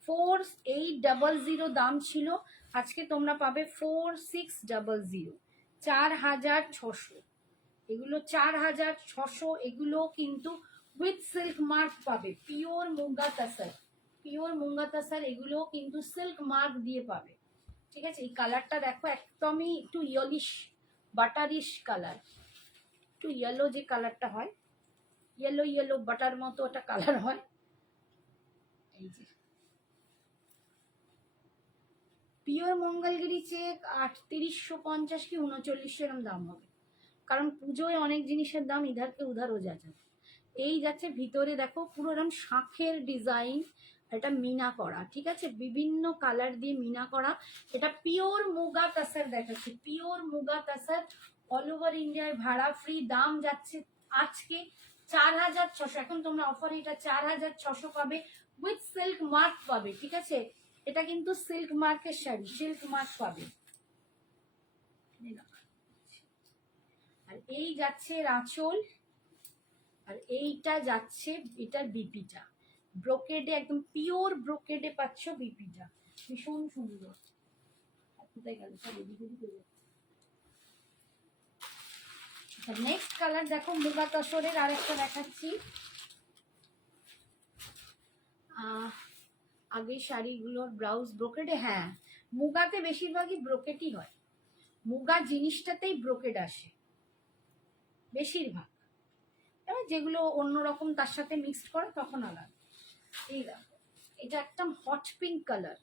4800 দাম ছিল, আজকে তোমরা পাবে 4600, 4600। এগুলো 4600, এগুলো কিন্তু উইথ সিল্ক মার্ক পাবে, পিওর মুগা তাসার, পিওর মুগা তাসার, এগুলো কিন্তু সিল্ক মার্ক দিয়ে পাবে। ঠিক আছে এই কালারটা দেখো একদমই একটু ইয়েলিশ বাটারিশ কালার, একটু ইয়েলো যে কালারটা হয়, ইয়েলো ইয়েলো বাটার মতো একটা কালার হয়। এই যে পিওর মঙ্গলগিরি চেক 3850 কি 3900 এরকম দাম হবে, কারণ পুজোয় অনেক জিনিসের দাম ইধারকে উধার হয়ে যাচ্ছে। এই যাচ্ছে ভিতরে দেখো পুরো এরকম শাঁখের ডিজাইন, এটা মিনা করা, ঠিক আছে বিভিন্ন কালার দিয়ে মিনা করা। এটা পিওর মুগা তাসার দেখাচ্ছে, পিওর মুগা তাসার, অল ওভার ইন্ডিয়ার ভাড়া ফ্রি। দাম যাচ্ছে আজকে 4600, এখন তোমরা অফারে এটা 4600 পাবে, উইথ সিল্ক মার্ক পাবে। ঠিক আছে এটা কিন্তু সিল্ক মার্কের শাড়ি, সিল্ক মার্ক পাবে। আর এই যাচ্ছে আঁচল, আর এইটা যাচ্ছে এটার বিপিটা, ব্রোকেডে একদম পিওর ব্রোকেডে পাচ্ছ বিপিটা, ভীষণ সুন্দর। কোথায় গেল সব এদিকে এদিকে যাচ্ছে। নেক্সট কালার দেখো মুগা তসরের আরেকটা দেখাচ্ছি। আগে শাড়িগুলোর ব্লাউজ ব্রোকেডে, হ্যাঁ মুগাতে বেশিরভাগই ব্রোকেটই হয়, মুগা জিনিসটাতেই ব্রোকেড আসে বেশিরভাগ, এবার যেগুলো অন্যরকম তার সাথে মিক্সড করে তখন আলাদা। এই দেখো এটা একদম হট পিঙ্ক কালার,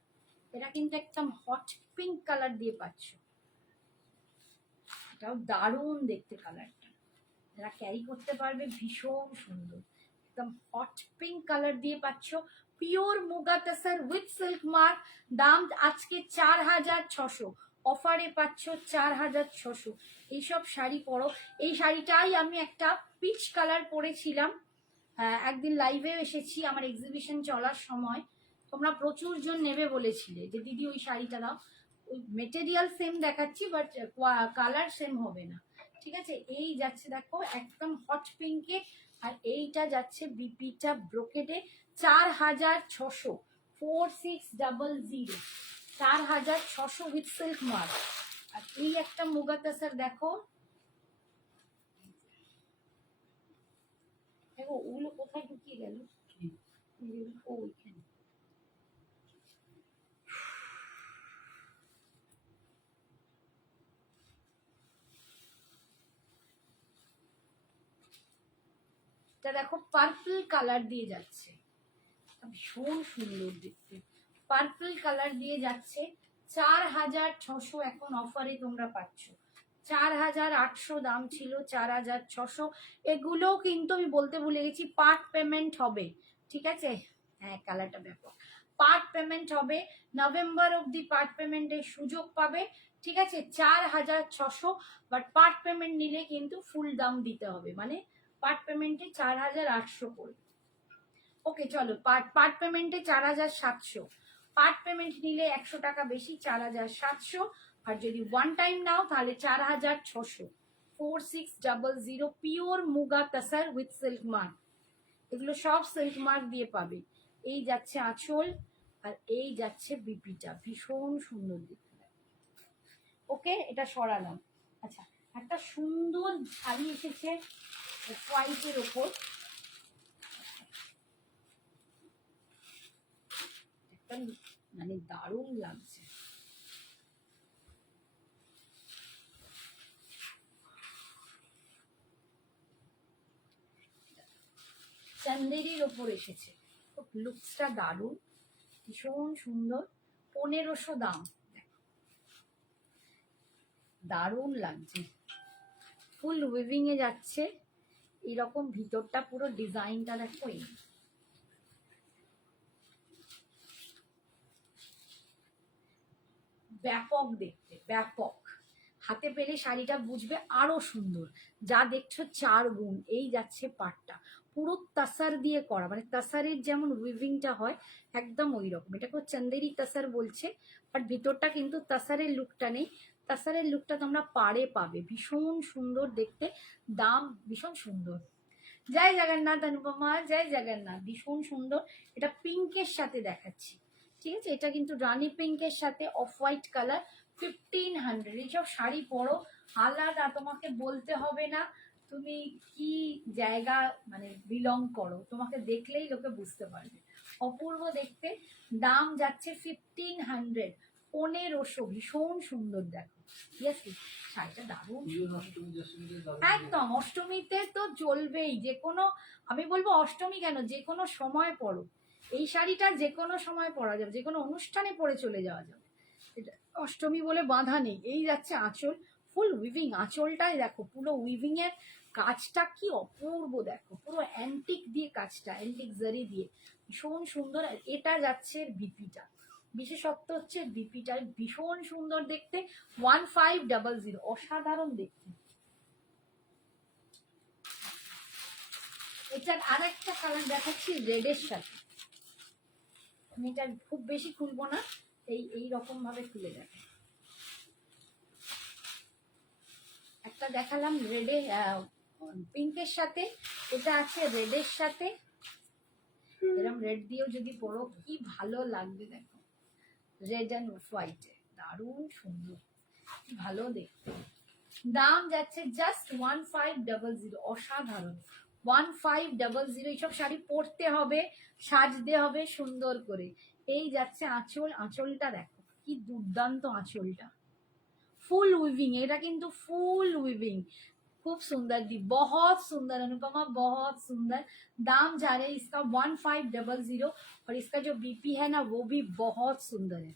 এটা কিন্তু একদম হট পিঙ্ক কালার দিয়ে পাচ্ছ, এটাও দারুণ দেখতে কালারটা, যারা ক্যারি করতে পারবে ভীষণ সুন্দর, একদম হট পিঙ্ক কালার দিয়ে পাচ্ছ, pure muga তাসার with silk mark. দাম আজকে 4600, অফারে পাচ্ছ 4600। এইসব শাড়ি পরো, এই শাড়িটাই আমি একটা পিচ কালার পরেছিলাম, একদিন লাইভেও এসেছি আমার এক্সিবিশন চলার সময়, তোমরা প্রচুর জন নেবে বলেছিলে যে দিদি ওই শাড়িটা দাও, ওই মেটেরিয়াল সেম দেখাচ্ছি বাট কালার সেম হবে না। ঠিক আছে এই যাচ্ছে দেখো একদম হট পিঙ্কে, আর এইটা যাচ্ছে বিপিটা ব্রোকেডে 4600, 4600, 4600 উইথ সিল্ক মার্ক। আর এই একটা মুগা তাসার দেখো, দেখো ওগুলো কোথায় ঢুকিয়ে গেল, ওইখানে। এটা দেখো পার্পল কালার দিয়ে যাচ্ছে, ভীষণ সুন্দর দেখতে, পার্পল কালার দিয়ে যাচ্ছে। 4600 এখন অফারে তোমরা পাচ্ছ, 4800 দাম ছিল, 4600। এগুলো কিন্তু আমি বলতে ভুলে গেছি, পার্ট পেমেন্ট হবে, ঠিক আছে? হ্যাঁ, কালারটা ব্যাপক, পার্ট পেমেন্ট হবে, নভেম্বর অবধি পার্ট পেমেন্টের সুযোগ পাবে, ঠিক আছে? 4600, বাট পার্ট পেমেন্ট নিলে কিন্তু ফুল দাম দিতে হবে, মানে পার্ট পেমেন্টে 4800 করে। ওকে চলো, পার্ট পেমেন্টে 4700, পার্ট পেমেন্ট নিলে 100 টাকা বেশি, 4700। আর যদি ওয়ান টাইম নাও তাহলে 4600। 4600 pure muga তাসার with silk mark, এগুলো সব সিল্ক মার্ক দিয়ে পাবে। এই যাচ্ছে আঁচল, আর এই যাচ্ছে বিপিটা, ভীষণ সুন্দর দেখতে। ওকে, এটা সরালাম। আচ্ছা, একটা সুন্দর শাড়ি এসেছে হোয়াইটের ওপর, মানে দারুণ লাগছে। চান্দেরির ওপর এসেছে, লুকসটা দারুণ, ভীষণ সুন্দর। 1500 দাম, দারুণ লাগছে, ফুল উইভিং এ যাচ্ছে এরকম, ভিতরটা পুরো ডিজাইনটা দেখো, এই ব্যাপক দেখতে, ব্যাপক। হাতে পেলে শাড়িটা বুঝবে আরো সুন্দর, যা দেখছো 4 গুণ। এই যাচ্ছে পাটটা, পুরো তাসার দিয়ে করা, মানে তাসারের যেমন উইভিংটা হয় একদম ওই রকম। এটাকে চান্দেরি তাসার বলছে, বাট ভিতরটা কিন্তু তাসারের লুকটা নেই, তাসারের লুকটা তোমরা পাড়ে পাবে, ভীষণ সুন্দর দেখতে, দাম ভীষণ সুন্দর। জয় জগন্নাথ অনুপমা, জয় জগন্নাথ, ভীষণ সুন্দর। এটা পিঙ্কের সাথে দেখাচ্ছি, ঠিক আছে? এটা কিন্তু রানী পিঙ্কের সাথে অফ হোয়াইট কালার, 1500। এইসব শাড়ি পরো আলাদা, তোমাকে বলতে হবে না তুমি কি জায়গা মানে বিলং করো, তোমাকে দেখলেই লোকে বুঝতে পারবে, অপূর্ব দেখতে। দাম যাচ্ছে 1500, 1500, ভীষণ সুন্দর দেখো। ইয়েস, শাড়িটা দারুণ, একদম অষ্টমীতে তো চলবেই, যে কোনো, আমি বলবো অষ্টমী কেন, যে কোনো সময় পরো এই শাড়িটা, যে কোনো সময় পরা যাবে, যে কোনো অনুষ্ঠানে পরে চলে যাওয়া যাবে, এটা অষ্টমী বলে বাঁধা নেই। এই যাচ্ছে আঁচল, ফুল উইভিং, আঁচলটাই দেখো পুরো উইভিং এর কাজটা কি অপূর্ব দেখো, পুরো অ্যান্টিক দিয়ে কাজটা, অ্যান্টিক জারি দিয়ে, ভীষণ সুন্দর। এটা যাচ্ছে বিপিটা, বিশেষত্ব হচ্ছে বিপিটা ভীষণ সুন্দর দেখতে, 1500, অসাধারণ দেখতে। এটার আর একটা কালার দেখাচ্ছি রেডের সাথে, আমি এটা খুব বেশি খুলবো না, এই রকম ভাবে খুলে দেখো। একটা দেখালাম রেডে, পিঙ্কের সাথে, এটা আছে রেডের সাথে, এরকম রেড দিয়েও যদি পরো কি ভালো লাগবে দেখো, রেড অ্যান্ড হোয়াইটে, দারুণ সুন্দর, ভালো দেখতে। দাম যাচ্ছে জাস্ট 1500, অসাধারণ, 1500। এইসব শাড়ি পরতে হবে, সাজতে হবে সুন্দর করে। এই যাচ্ছে আঁচল, আঁচলটা দেখো কি দুর্দান্ত আঁচলটা, ফুল উইভিং, এটা কিন্তু ফুল উইভিং, खूब सुंदर दी, बहुत सुंदर अनुपमा, बहुत सुंदर। दाम जा रहे हैं इसका 1500, और इसका जो बीपी है ना वो भी बहुत सुंदर है।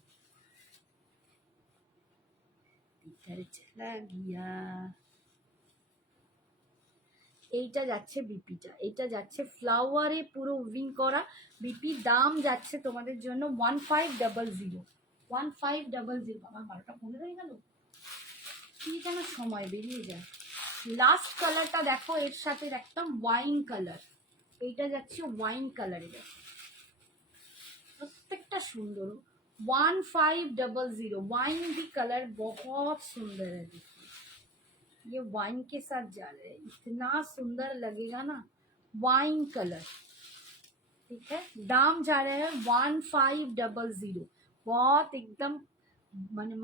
इधर चला गया, এইটা যাচ্ছে বিপিটা, এইটা যাচ্ছে ফ্লাওয়ারে পুরো উইভিং করা বিপি। দাম যাচ্ছে তোমাদের জন্য 1500, 1500। আমার 12টা 15 হয়ে গেল, কি যেন সময় বেরিয়ে যায়। লাস্ট কালারটা দেখো, এর সাথে একদম ওয়াইন কালার, এইটা যাচ্ছে ওয়াইন কালারে, দেখো প্রত্যেকটা সুন্দর। 1500, वाइन भी कलर बहुत सुंदर है, देखिए ये वाइन के साथ जा रहे हैं, इतना सुंदर लगेगा ना, वाइन कलर, ठीक है। दाम जा रहे हैं 1500, बहुत एकदम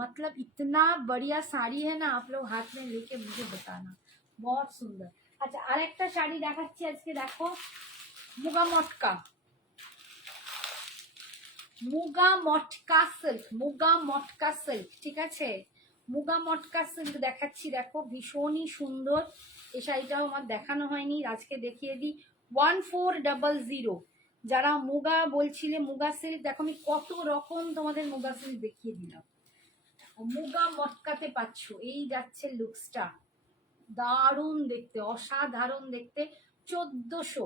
मतलब इतना बढ़िया साड़ी है ना, आप लोग हाथ में लेके मुझे बताना, बहुत सुंदर। अच्छा, আরেকটা শাড়ি দেখাচ্ছি আজকে, দেখো মুগা মটকা, মুগা মটকা সিল্ক, মুগা মটকা সিল্ক, ঠিক আছে, মুগা মটকা সিল্ক দেখাচ্ছি, দেখো ভীষণই সুন্দর। এই শাড়িটাও আমার দেখানো হয়নি, আজকে দেখিয়ে দিই। 1400। যারা মুগা বলছিলে, মুগা সিল্ক, দেখো আমি কত রকম তোমাদের মুগা সিল্ক দেখিয়ে দিলাম। মুগা মটকাতে পাচ্ছ, এই যাচ্ছে লুকসটা, দারুণ দেখতে, অসাধারণ দেখতে, 1400।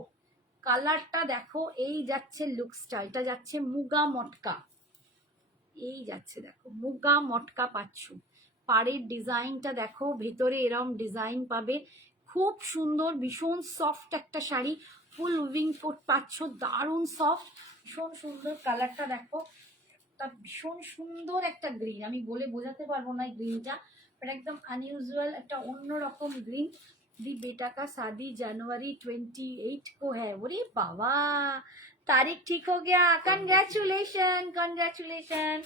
কালারটা দেখো, এই যাচ্ছে লুকসটা, এটা যাচ্ছে মুগা মটকা, এই যাচ্ছে দেখো মুগা মটকা পাচ্ছ। পাড়ের ডিজাইনটা দেখো, ভেতরে এরম ডিজাইন পাবে, খুব সুন্দর, ভীষণ সফট একটা শাড়ি, ফুল উইভিং পাচ্ছ, দারুণ সফট, ভীষণ সুন্দর। কালারটা দেখো, ভীষণ সুন্দর একটা গ্রিন, আমি বলে বোঝাতে পারবো না গ্রিনটা, বাট একদম আনইউজুয়াল একটা অন্যরকম গ্রিন। दी बेटा का शादी जनवरी 28 को है। बोले बाबा, तारीख ठीक हो गया, कंग्रेचुलेशन कंग्रेचुलेशन,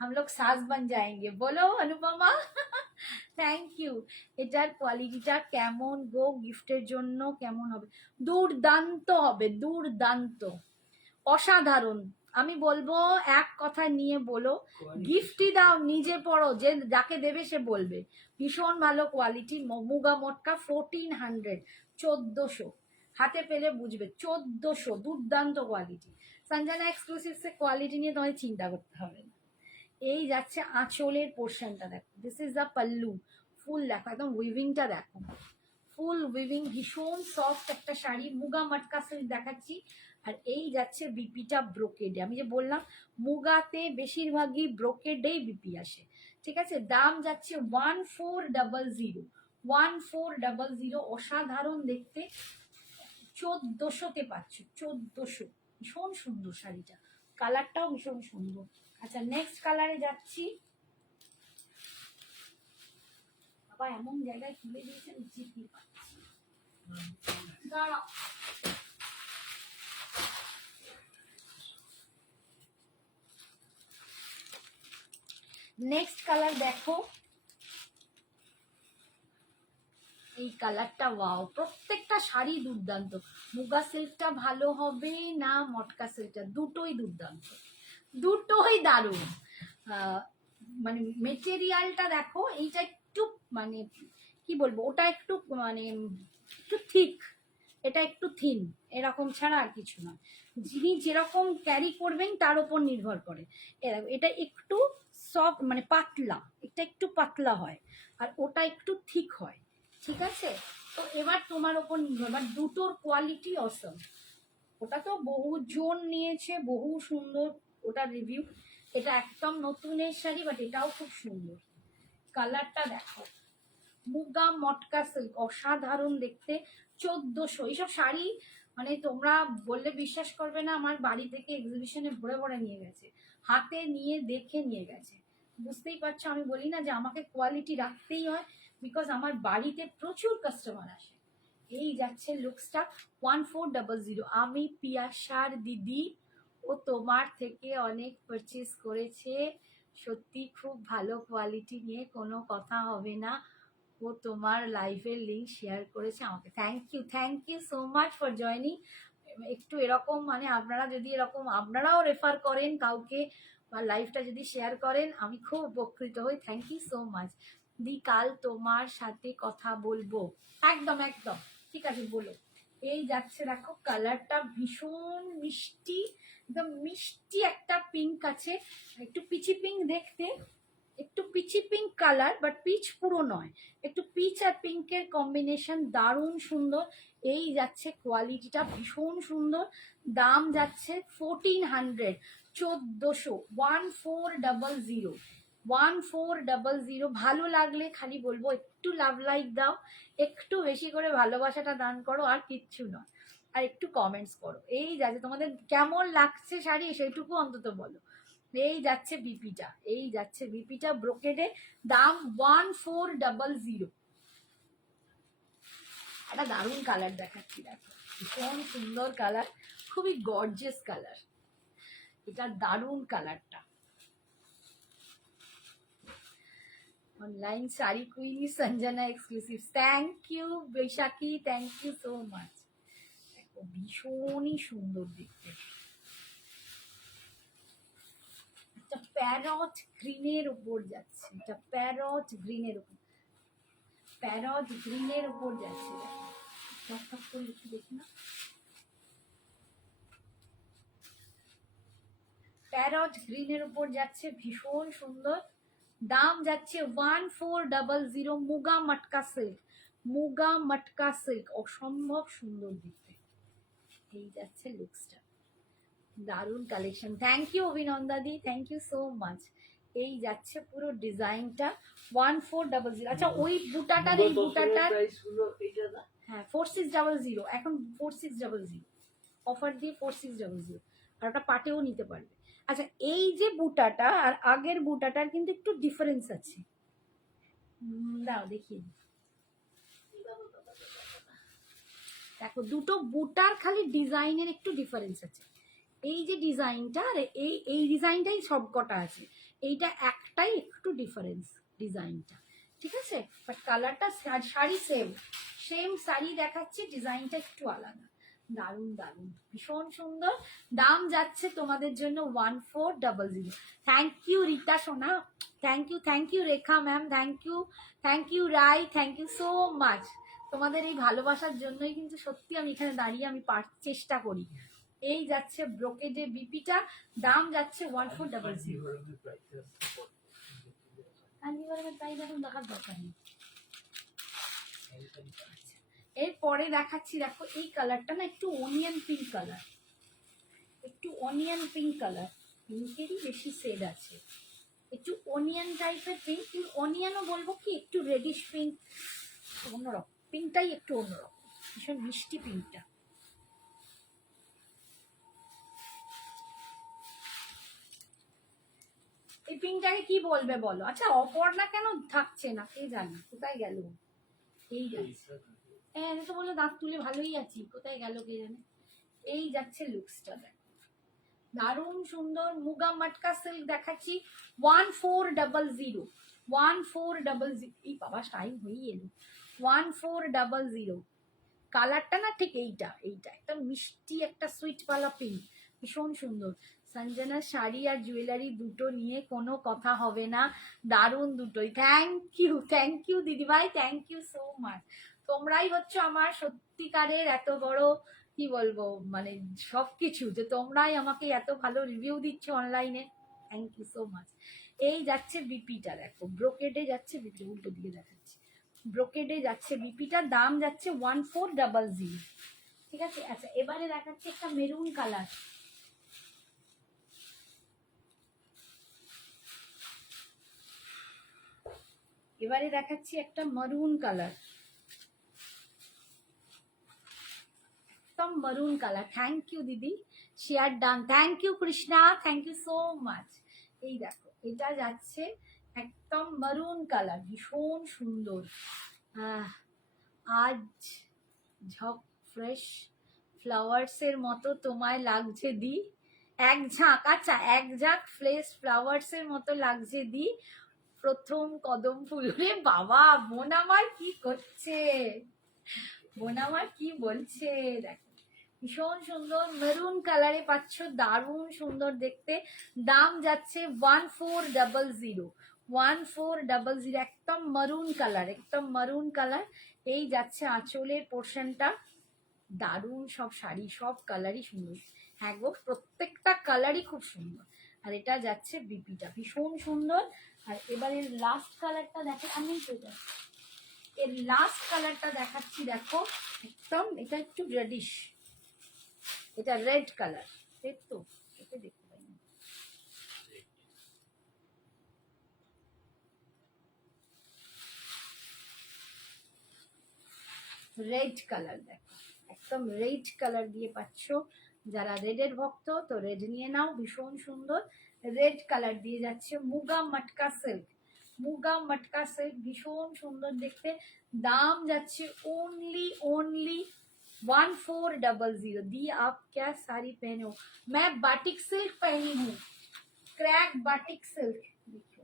हम लोग सास बन जाएंगे, बोलो अनुपमा। Thank you. এটার কোয়ালিটিটা কেমন গো, গিফটের জন্য কেমন হবে? দুর্দান্ত হবে, দুর্দান্ত, অসাধারণ। আমি বলবো এক কথা নিয়ে বলো, গিফটই দাও, নিজে পড়ো, যে যাকে দেবে সে বলবে ভীষণ ভালো কোয়ালিটি। মুগা মটকা 1400, 1400, হাতে পেলে বুঝবে, 1400, দুর্দান্ত কোয়ালিটি। সঞ্জনা এক্সক্লুসিভস এর কোয়ালিটি নিয়ে তোমায় চিন্তা করতে হবে না। এই যাচ্ছে আঁচলের পোর্শনটা দেখো, দিস ইজ দ্য পাল্লু, ফুল দেখো, একদম উইভিংটা দেখো, ফুল উইভিং, ভীষণ সফট একটা শাড়ি, মুগা মটকা সিল্ক দেখাচ্ছি। আর এই যাচ্ছে বিপিটা ব্রোকেডে, আমি যে বললাম মুগাতে বেশিরভাগই ব্রোকেডেই বিপি আসে, ঠিক আছে। দাম যাচ্ছে 1400, 1400, অসাধারণ দেখতে, 1400-তে পাচ্ছ, 1400, ভীষণ সুন্দর শাড়িটা, কালারটাও ভীষণ সুন্দর। আচ্ছা, নেক্সট কালারে যাচ্ছি। বাবা এমন জায়গায় খুলে দিয়েছেন, জিপি পাচ্ছি, দাঁড়াও। নেক্সট কালার দেখো, এই কালারটা ওয়াও, প্রত্যেকটা শাড়ি দুর্দান্ত। মুগা সিল্কটা ভালো হবে না মটকা সিল্কটা, দুটোই দুর্দান্ত, দুটোই দারুণ। মানে মেটেরিয়ালটা দেখো, এইটা একটু মানে কি বলবো, ওটা একটু মানে একটু থিক, এটা একটু থিন, এরকম ছাড়া আর কিছু না। যিনি যেরকম ক্যারি করবেন তার উপর নির্ভর করে। এটা একটু সফট মানে পাতলা, এটা একটু পাতলা হয়, আর ওটা একটু থিক হয়, ঠিক আছে। তো এবার তোমার ওপর নির্ভর, বাট দুটোর কোয়ালিটি অসম। ওটা তো বহু জন নিয়েছে, বহু সুন্দর ওটা রিভিউ, এটা একদম নতুনের শাড়ি, বাট এটাও খুব সুন্দর। কালারটা দেখো, মুগা মটকা সিল্ক, অসাধারণ দেখতে, 1400। এইসব শাড়ি মানে তোমরা বললে বিশ্বাস করবে না, আমার বাড়ি থেকে এক্সিবিশনে ভরে ভরে নিয়ে গেছে, হাতে নিয়ে দেখে নিয়ে গেছে। বুঝতেই পারছো, আমি বলি না যে আমাকে কোয়ালিটি রাখতেই হয়, বিকজ আমার বাড়িতে প্রচুর কাস্টমার আসে। এই যাচ্ছে লুকসটা, 1400। আমি পিয়াসার দিদি, ও তোমার থেকে অনেক পারচেস করেছে, সত্যি খুব ভালো কোয়ালিটি, নিয়ে কোনো কথা হবে না, ও তোমার লাইভের লিঙ্ক শেয়ার করেছে আমাকে। Thank you so much for joining. একটু এরকম মানে আপনারা যদি এরকম আপনারাও রেফার করেন কাউকে, বা লাইভটা যদি শেয়ার করেন, আমি খুব উপকৃত হই। থ্যাংক ইউ সো মাচ দি, কাল তোমার সাথে কথা বলবো। একদম একদম ঠিক আছে, বলো। এই যাচ্ছে দেখো, কালারটা ভীষণ মিষ্টি, একদম মিষ্টি একটা পিঙ্ক আছে, একটু পিচি পিঙ্ক দেখতে, একটু peachy pink colour, but peach পুরো নয়, একটু পিচ আর পিঙ্কের কম্বিনেশন, দারুণ সুন্দর। এই যাচ্ছে কোয়ালিটিটা, ভীষণ সুন্দর। দাম যাচ্ছে 1400, 1400, 1400, 1400। ভালো লাগলে খালি বলবো একটু লাভ লাইক দাও, একটু বেশি করে ভালোবাসাটা দান করো, আর কিচ্ছু নয়, আর একটু কমেন্টস করো। এই যাচ্ছে, তোমাদের কেমন লাগছে শাড়ি সেইটুকু অন্তত বলো। এই যাচ্ছে বিপিটা, এই যাচ্ছে বিপিটা ব্রোকেডে, দাম 1400। একটা দারুণ কালার দেখাচ্ছি দেখো, ভীষণ সুন্দর কালার, খুবই গর্জিয়াস কালার, এটা দারুণ কালারটা। Online sari queeny Sanjana exclusive, thank you Baishakhi, thank you so much. দেখো ভীষণই সুন্দর দেখতে, একটা প্যারট গ্রিনের উপর যাচ্ছে, এটা প্যারট গ্রিনের উপর, প্যারট গ্রিনের উপর যাচ্ছে, টক করে একটু দেখি না। প্যারট গ্রিনের উপর যাচ্ছে, ভীষণ সুন্দর। দাম যাচ্ছে 1400। মুগা মটকা সিল্ক, মুগা মটকা সিল্ক, অসম্ভব সুন্দর দেখতে। এই যাচ্ছে লুকসটা, দারুণ কালেকশন। থ্যাংক ইউ অভিনন্দাদি, থ্যাংক ইউ সো মাচ। এই যাচ্ছে পুরো ডিজাইনটা 1400। আচ্ছা ওই বুটাটার, এই বুটাটার হ্যাঁ 4600, এখন 4600 অফার দিয়ে 4600, আর ওটা পাটেও নিতে পারবে। আচ্ছা এই যে বুটাটা আর আগের বুটাটার কিন্তু একটু ডিফারেন্স আছে, দাও দেখিয়ে দিই। দেখো দুটো বুটার খালি ডিজাইনের একটু ডিফারেন্স আছে। এই যে ডিজাইনটা আর এই ডিজাইনটাই সব কটা আছে, এইটা একটাই একটু ডিফারেন্স ডিজাইনটা, ঠিক আছে। বাট কালারটা শাড়ি সেম সেম শাড়ি দেখাচ্ছি, ডিজাইনটা একটু আলাদা। দারুণ দারুণ, ভীষণ সুন্দর। দাম যাচ্ছে তোমাদের জন্য 1400। থ্যাংক ইউ রীতা সোনা, thank you Rekha ma'am, thank you Rai, thank you so much. তোমাদের এই ভালোবাসার জন্যই কিন্তু সত্যি আমি এখানে দাঁড়িয়ে আমি চেষ্টা করি। এই যাচ্ছে ব্রোকেডে বিপিটা, দাম যাচ্ছে 1400। কাঞ্জিভারমের প্রাইস এখন দেখার দরকার নেই। এরপরে দেখাচ্ছি, দেখো এই কালারটা না একটু অনিয়ন পিঙ্ক কালার, একটু অনিয়ন পিঙ্ক কালার, পিঙ্কেরই বেশি শেড আছে, একটু অনিয়ন টাইপের পিঙ্ক, কিন্তু অনিয়নও বলবো কি, একটু রেডিশ পিঙ্ক, অন্যরকম পিঙ্কটাই একটু অন্যরকম, ভীষণ মিষ্টি পিঙ্কটা। এই পিঙ্কটাকে কি বলবে বলো? আচ্ছা অপর্ণা কেন থাকছে না কে জানে, কোথায় গেল? এই যাচ্ছে, হ্যাঁ তো বললো দাঁত তুলে ভালোই আছি, কোথায় গেল কে জানে। এই যাচ্ছে লুকসটা, দেখ দারুণ সুন্দর। মুগা মটকা সিল্ক দেখাচ্ছি 1400। 1400, এই বাবা টাইম হয়েই এলো। 1400। কালারটা না ঠিক এইটা একটা মিষ্টি একটা সুইট পালা পিঙ্ক, ভীষণ সুন্দর। সঞ্জনার শাড়ি আর জুয়েলারি দুটো নিয়ে কোনো কথা হবে না, দারুণ দুটোই। থ্যাংক ইউ দিদিভাই, থ্যাংক ইউ সো মাচ। তোমরাই হচ্ছে আমার সত্যিকারের এত বড় কি বলবো মানে সবকিছু, যে তোমরাই আমাকে এত ভালো রিভিউ দিচ্ছ অনলাইনে, থ্যাংক ইউ সো মাচ। এই যাচ্ছে বিপিটা, দেখো ব্রোকেডে যাচ্ছে, বিপি উল্টো দিকে দেখাচ্ছি, ব্রোকেডে যাচ্ছে বিপিটার, দাম যাচ্ছে 1400, ঠিক আছে। আচ্ছা এবারে দেখাচ্ছি একটা মেরুন কালার, এবারে দেখাচ্ছি একটা মারুন কালার, একদম মারুন কালার। থ্যাংক ইউ দিদি, share done, thank you Krishna, thank you so much. এই দেখো এটা যাচ্ছে একদম মারুন কালার, ভীষণ সুন্দর। আজ ঝক ফ্রেশ ফ্লাওয়ার্সের মতো তোমায় লাগছে দি, এক ঝাঁক, আচ্ছা এক ঝাঁক ফ্রেশ ফ্লাওয়ার্সের মতো লাগছে দি, প্রথম কদম ফুল। রে বাবা, বোন আমার কি করছে, বোন আমার কি বলছে, দেখো ভীষণ সুন্দর মেরুন কালারে পাচ্ছ, দারুণ সুন্দর দেখতে। দাম যাচ্ছে 1400। 1400, একদম মারুন কালার, একদম মারুন কালার। এই যাচ্ছে আঁচলের পোর্শনটা, দারুণ সব শাড়ি সব কালারই সুন্দর, হ্যাঁ গো প্রত্যেকটা কালারই খুব সুন্দর। আর এটা যাচ্ছে বিপিটা, ভীষণ সুন্দর। আর এবারে লাস্ট কালারটা দেখো, আমি এর লাস্ট কালারটা দেখাচ্ছি, দেখো একদম এটা একটু রেডিশ, এটা রেড কালার, রেড তো এটা দেখতে পাই না, রেড কালার, দেখো একদম রেড কালার দিয়ে পাচ্ছ। যারা রেডের ভক্ত তো রেড নিয়ে নাও, ভীষণ সুন্দর রেড কালার দিয়ে যাচ্ছে। মুগা মটকা সিল্ক, মুগা মটকা সিল্ক, ভীষণ সুন্দর দেখতে। দাম যাচ্ছে ओनली 1400। दी आप क्या साड़ी पहने हो? मैं बाटिक सिल्क पहनी हूँ, क्रैक बाटिक सिल्क, देखो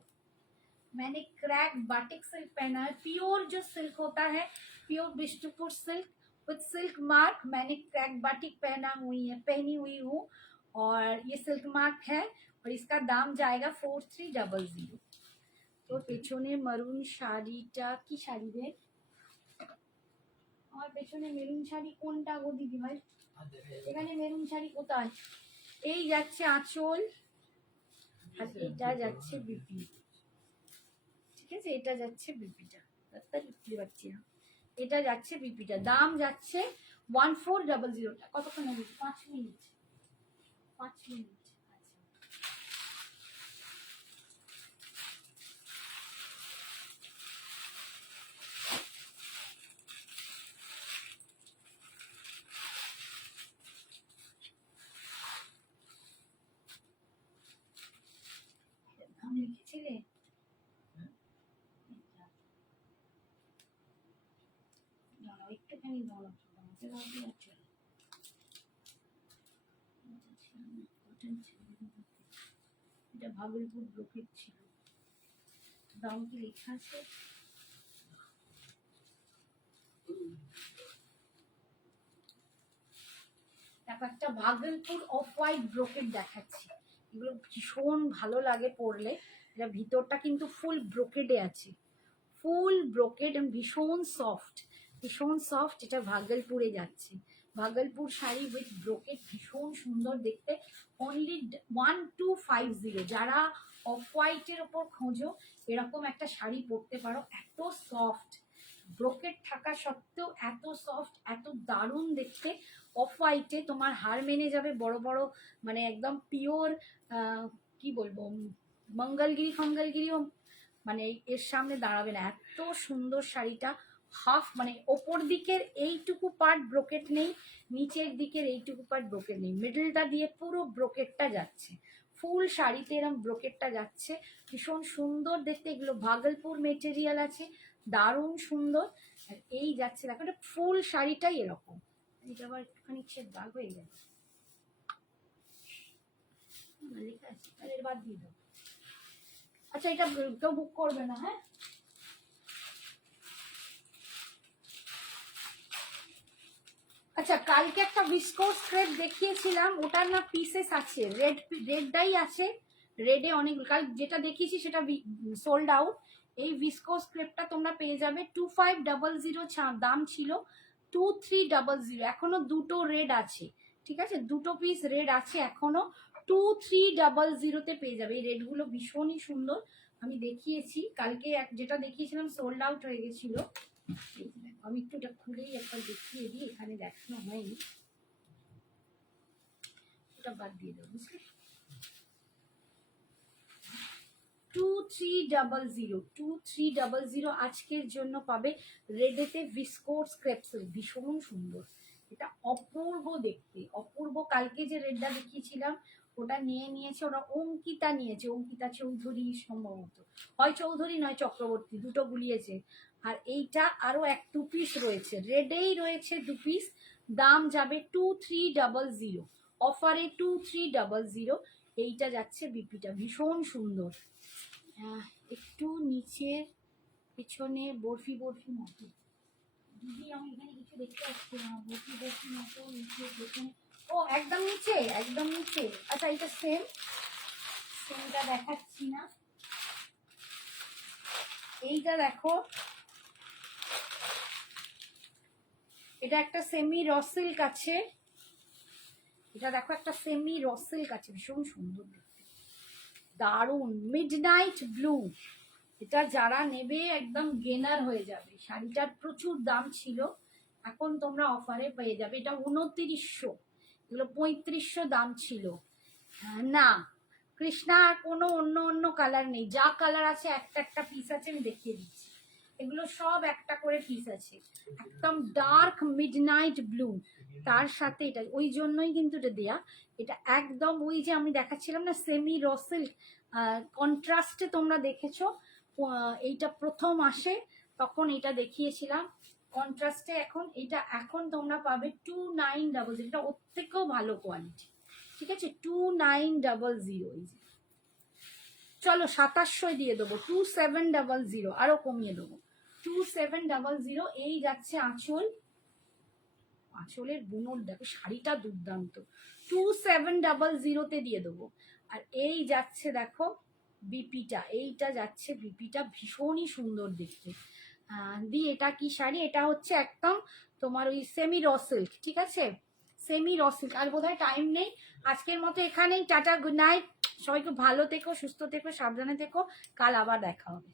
मैंने क्रैक बाटिक सिल्क पहना है, प्योर जो सिल्क होता है, pure Bistupur silk with silk mark, मैंने क्रैक बाटिक पहनी हुई हूँ, और ये सिल्क मार्क है, और इसका दाम जाएगा 4300। তো পেছনে মারুন শাড়িটা কি শাড়ি রে, আমার পেছনে মেরুন শাড়ি কোনটা গো দিদি ভাই? এখানে মেরুন শাড়ি কোথায়? এই যাচ্ছে আঁচল, আর এটা যাচ্ছে বিপি। ঠিক আছে, এটা যাচ্ছে বিপিটা, বুঝতে পারছি না। এটা যাচ্ছে বিপিটা, দাম যাচ্ছে 1400। কতক্ষণ হবে? 5 মিনিট। 5 মিনিট। আমি লিখেছিলে একটুখানি দাঁড়াও, এটা ভাগলপুর ব্রোকেট ছিল, দাম কি লেখা আছে? একটা ভাগলপুর অফ হোয়াইট ব্রোকেট দেখাচ্ছি, এগুলো ভীষণ ভালো লাগে পরলে। এটা ভিতরটা কিন্তু ফুল ব্রোকেডে আছে, ফুল ব্রোকেড এবং ভীষণ সফট, ভীষণ সফট। এটা ভাগলপুরে যাচ্ছে, ভাগলপুর শাড়ি উইথ ব্রোকেড, ভীষণ সুন্দর দেখতে। অনলি 1250। যারা অফ হোয়াইটের ওপর খোঁজো এরকম একটা শাড়ি পরতে পারো, এত সফট, ব্রোকেড থাকা সত্ত্বেও এত সফট, এত দারুণ দেখতে। অফ হোয়াইটে তোমার হার মেনে যাবে, বড় বড় মানে একদম পিওর, কি বলবো, মঙ্গলগিরিও মানে এর সামনে দাঁড়াবে না, এত সুন্দর শাড়িটা। হাফ মানে ওপর দিকের এইটুকু পার্ট ব্রোকেট নেই, নিচের দিকের এইটুকু পার্ট ব্রোকেট নেই, মিডলটা দিয়ে পুরো ব্রোকেটটা যাচ্ছে, ফুল শাড়িতে এরকম ব্রোকেটটা যাচ্ছে, ভীষণ সুন্দর দেখতে। এগুলো ভাগলপুর মেটেরিয়াল আছে, দারুণ সুন্দর। আর এই যাচ্ছে দেখো, এটা ফুল শাড়িটাই এরকম। এটা আবার একটুখানি দাগ হয়ে গেল, লেখা আছে, তাহলে এর বাদ দিয়ে দাও। আচ্ছা, এটা কেউ বুক করবে না, হ্যাঁ? আচ্ছা, কালকে একটা ভিসকোস ক্রেপ দেখিয়েছিলাম, ওটার না পিসেস আছে, রেডটাই আছে, রেডে অনেক, কাল যেটা দেখিয়েছি সেটা সোল্ড আউট। এই ভিসকোস ক্রেপটা তোমরা পেয়ে যাবে 2500 দাম ছিল, 2300। এখনো দুটো রেড আছে, ঠিক আছে, দুটো পিস রেড আছে এখনো, 2300 পেয়ে যাবে। এই রেডগুলো ভীষণই সুন্দর, আমি দেখিয়েছি কালকে, যেটা দেখিয়েছিলাম সোল্ড আউট হয়ে গেছিল। আমি একটু এটা খুলেই একবার দেখিয়ে দিই, এখানে দেখানো হয়নি, এটা বাদ দিয়ে দেবো, বুঝলি? 2300 আজকের জন্য পাবে। রেডেতে ভিসকোস ক্রেপস, ভীষণ সুন্দর, এটা অপূর্ব দেখতে, অপূর্ব। কালকে যে রেডটা দেখিয়েছিলাম ওটা নিয়েছে, ওটা অঙ্কিতা নিয়েছে, অঙ্কিতা চৌধুরী সম্ভবত, হয় চৌধুরী নয় চক্রবর্তী, দুটো গুলিয়েছে। আর এইটা আরো 2 পিস রয়েছে, রেডেই রয়েছে 2 পিস, দাম যাবে 2300, অফারে 2300। এইটা যাচ্ছে বিপিটা, ভীষণ সুন্দর, একটু নিচের পেছনে বরফি বরফি মতো। দিদি আমি এখানে কিছু দেখতে পাচ্ছি না, বরফি বরফি মতো নিচে পেছনে, ও একদম নিচে, একদম নিচে। আচ্ছা, এটা সেমটা দেখাচ্ছি না, এইটা দেখো, এটা একটা সেমি র সিল্ক আছে, এটা দেখো একটা সেমি র সিল্ক আছে, ভীষণ সুন্দর দেখতে, দারুণ মিডনাইট ব্লু। এটা যারা নেবে একদম গেনার হয়ে যাবে, শাড়িটার প্রচুর দাম ছিল, এখন তোমরা অফারে পেয়ে যাবে। এটা 2900, এগুলো 3500 দাম ছিল। না কৃষ্ণা, আর কোনো অন্য কালার নেই, যা কালার আছে একটা পিস আছে, আমি দেখিয়ে দিচ্ছি, এগুলো সব একটা করে পিস আছে, একদম ডার্ক মিডনাইট ব্লু, তার সাথে এটা, ওই জন্যই কিন্তু এটা দেয়া। এটা একদম ওই যে আমি দেখাচ্ছিলাম না সেমি র সিল্ক, কন্ট্রাস্টে তোমরা দেখেছো, এইটা প্রথম আসে তখন এটা দেখিয়েছিলাম কন্ট্রাস্টে, এখন তোমরা পাবে 2900, এটা ওর থেকেও ভালো কোয়ালিটি, ঠিক আছে, 2900। চলো 2700 দিয়ে দেবো, 2700, আরো কমিয়ে দেবো, 2700। এই যাচ্ছে আঁচল, আঁচলের বুনট দেখো, শাড়িটা দুর্দান্ত, 2700 দিয়ে দেবো। আর এই যাচ্ছে দেখো বিপিটা, এইটা যাচ্ছে বিপিটা, ভীষণই সুন্দর দেখতে, দি এটা কি শাড়ি, এটা হচ্ছে একদম তোমার ওই সেমি র সিল্ক, ঠিক আছে, সেমি র সিল্ক। আর বোধহয় টাইম নেই, আজকের মতো এখানেই, টাটা, গুড নাইট, সবাই খুব ভালো থেকো, সুস্থ থেকো, সাবধানে থেকো, কাল আবার দেখা হবে।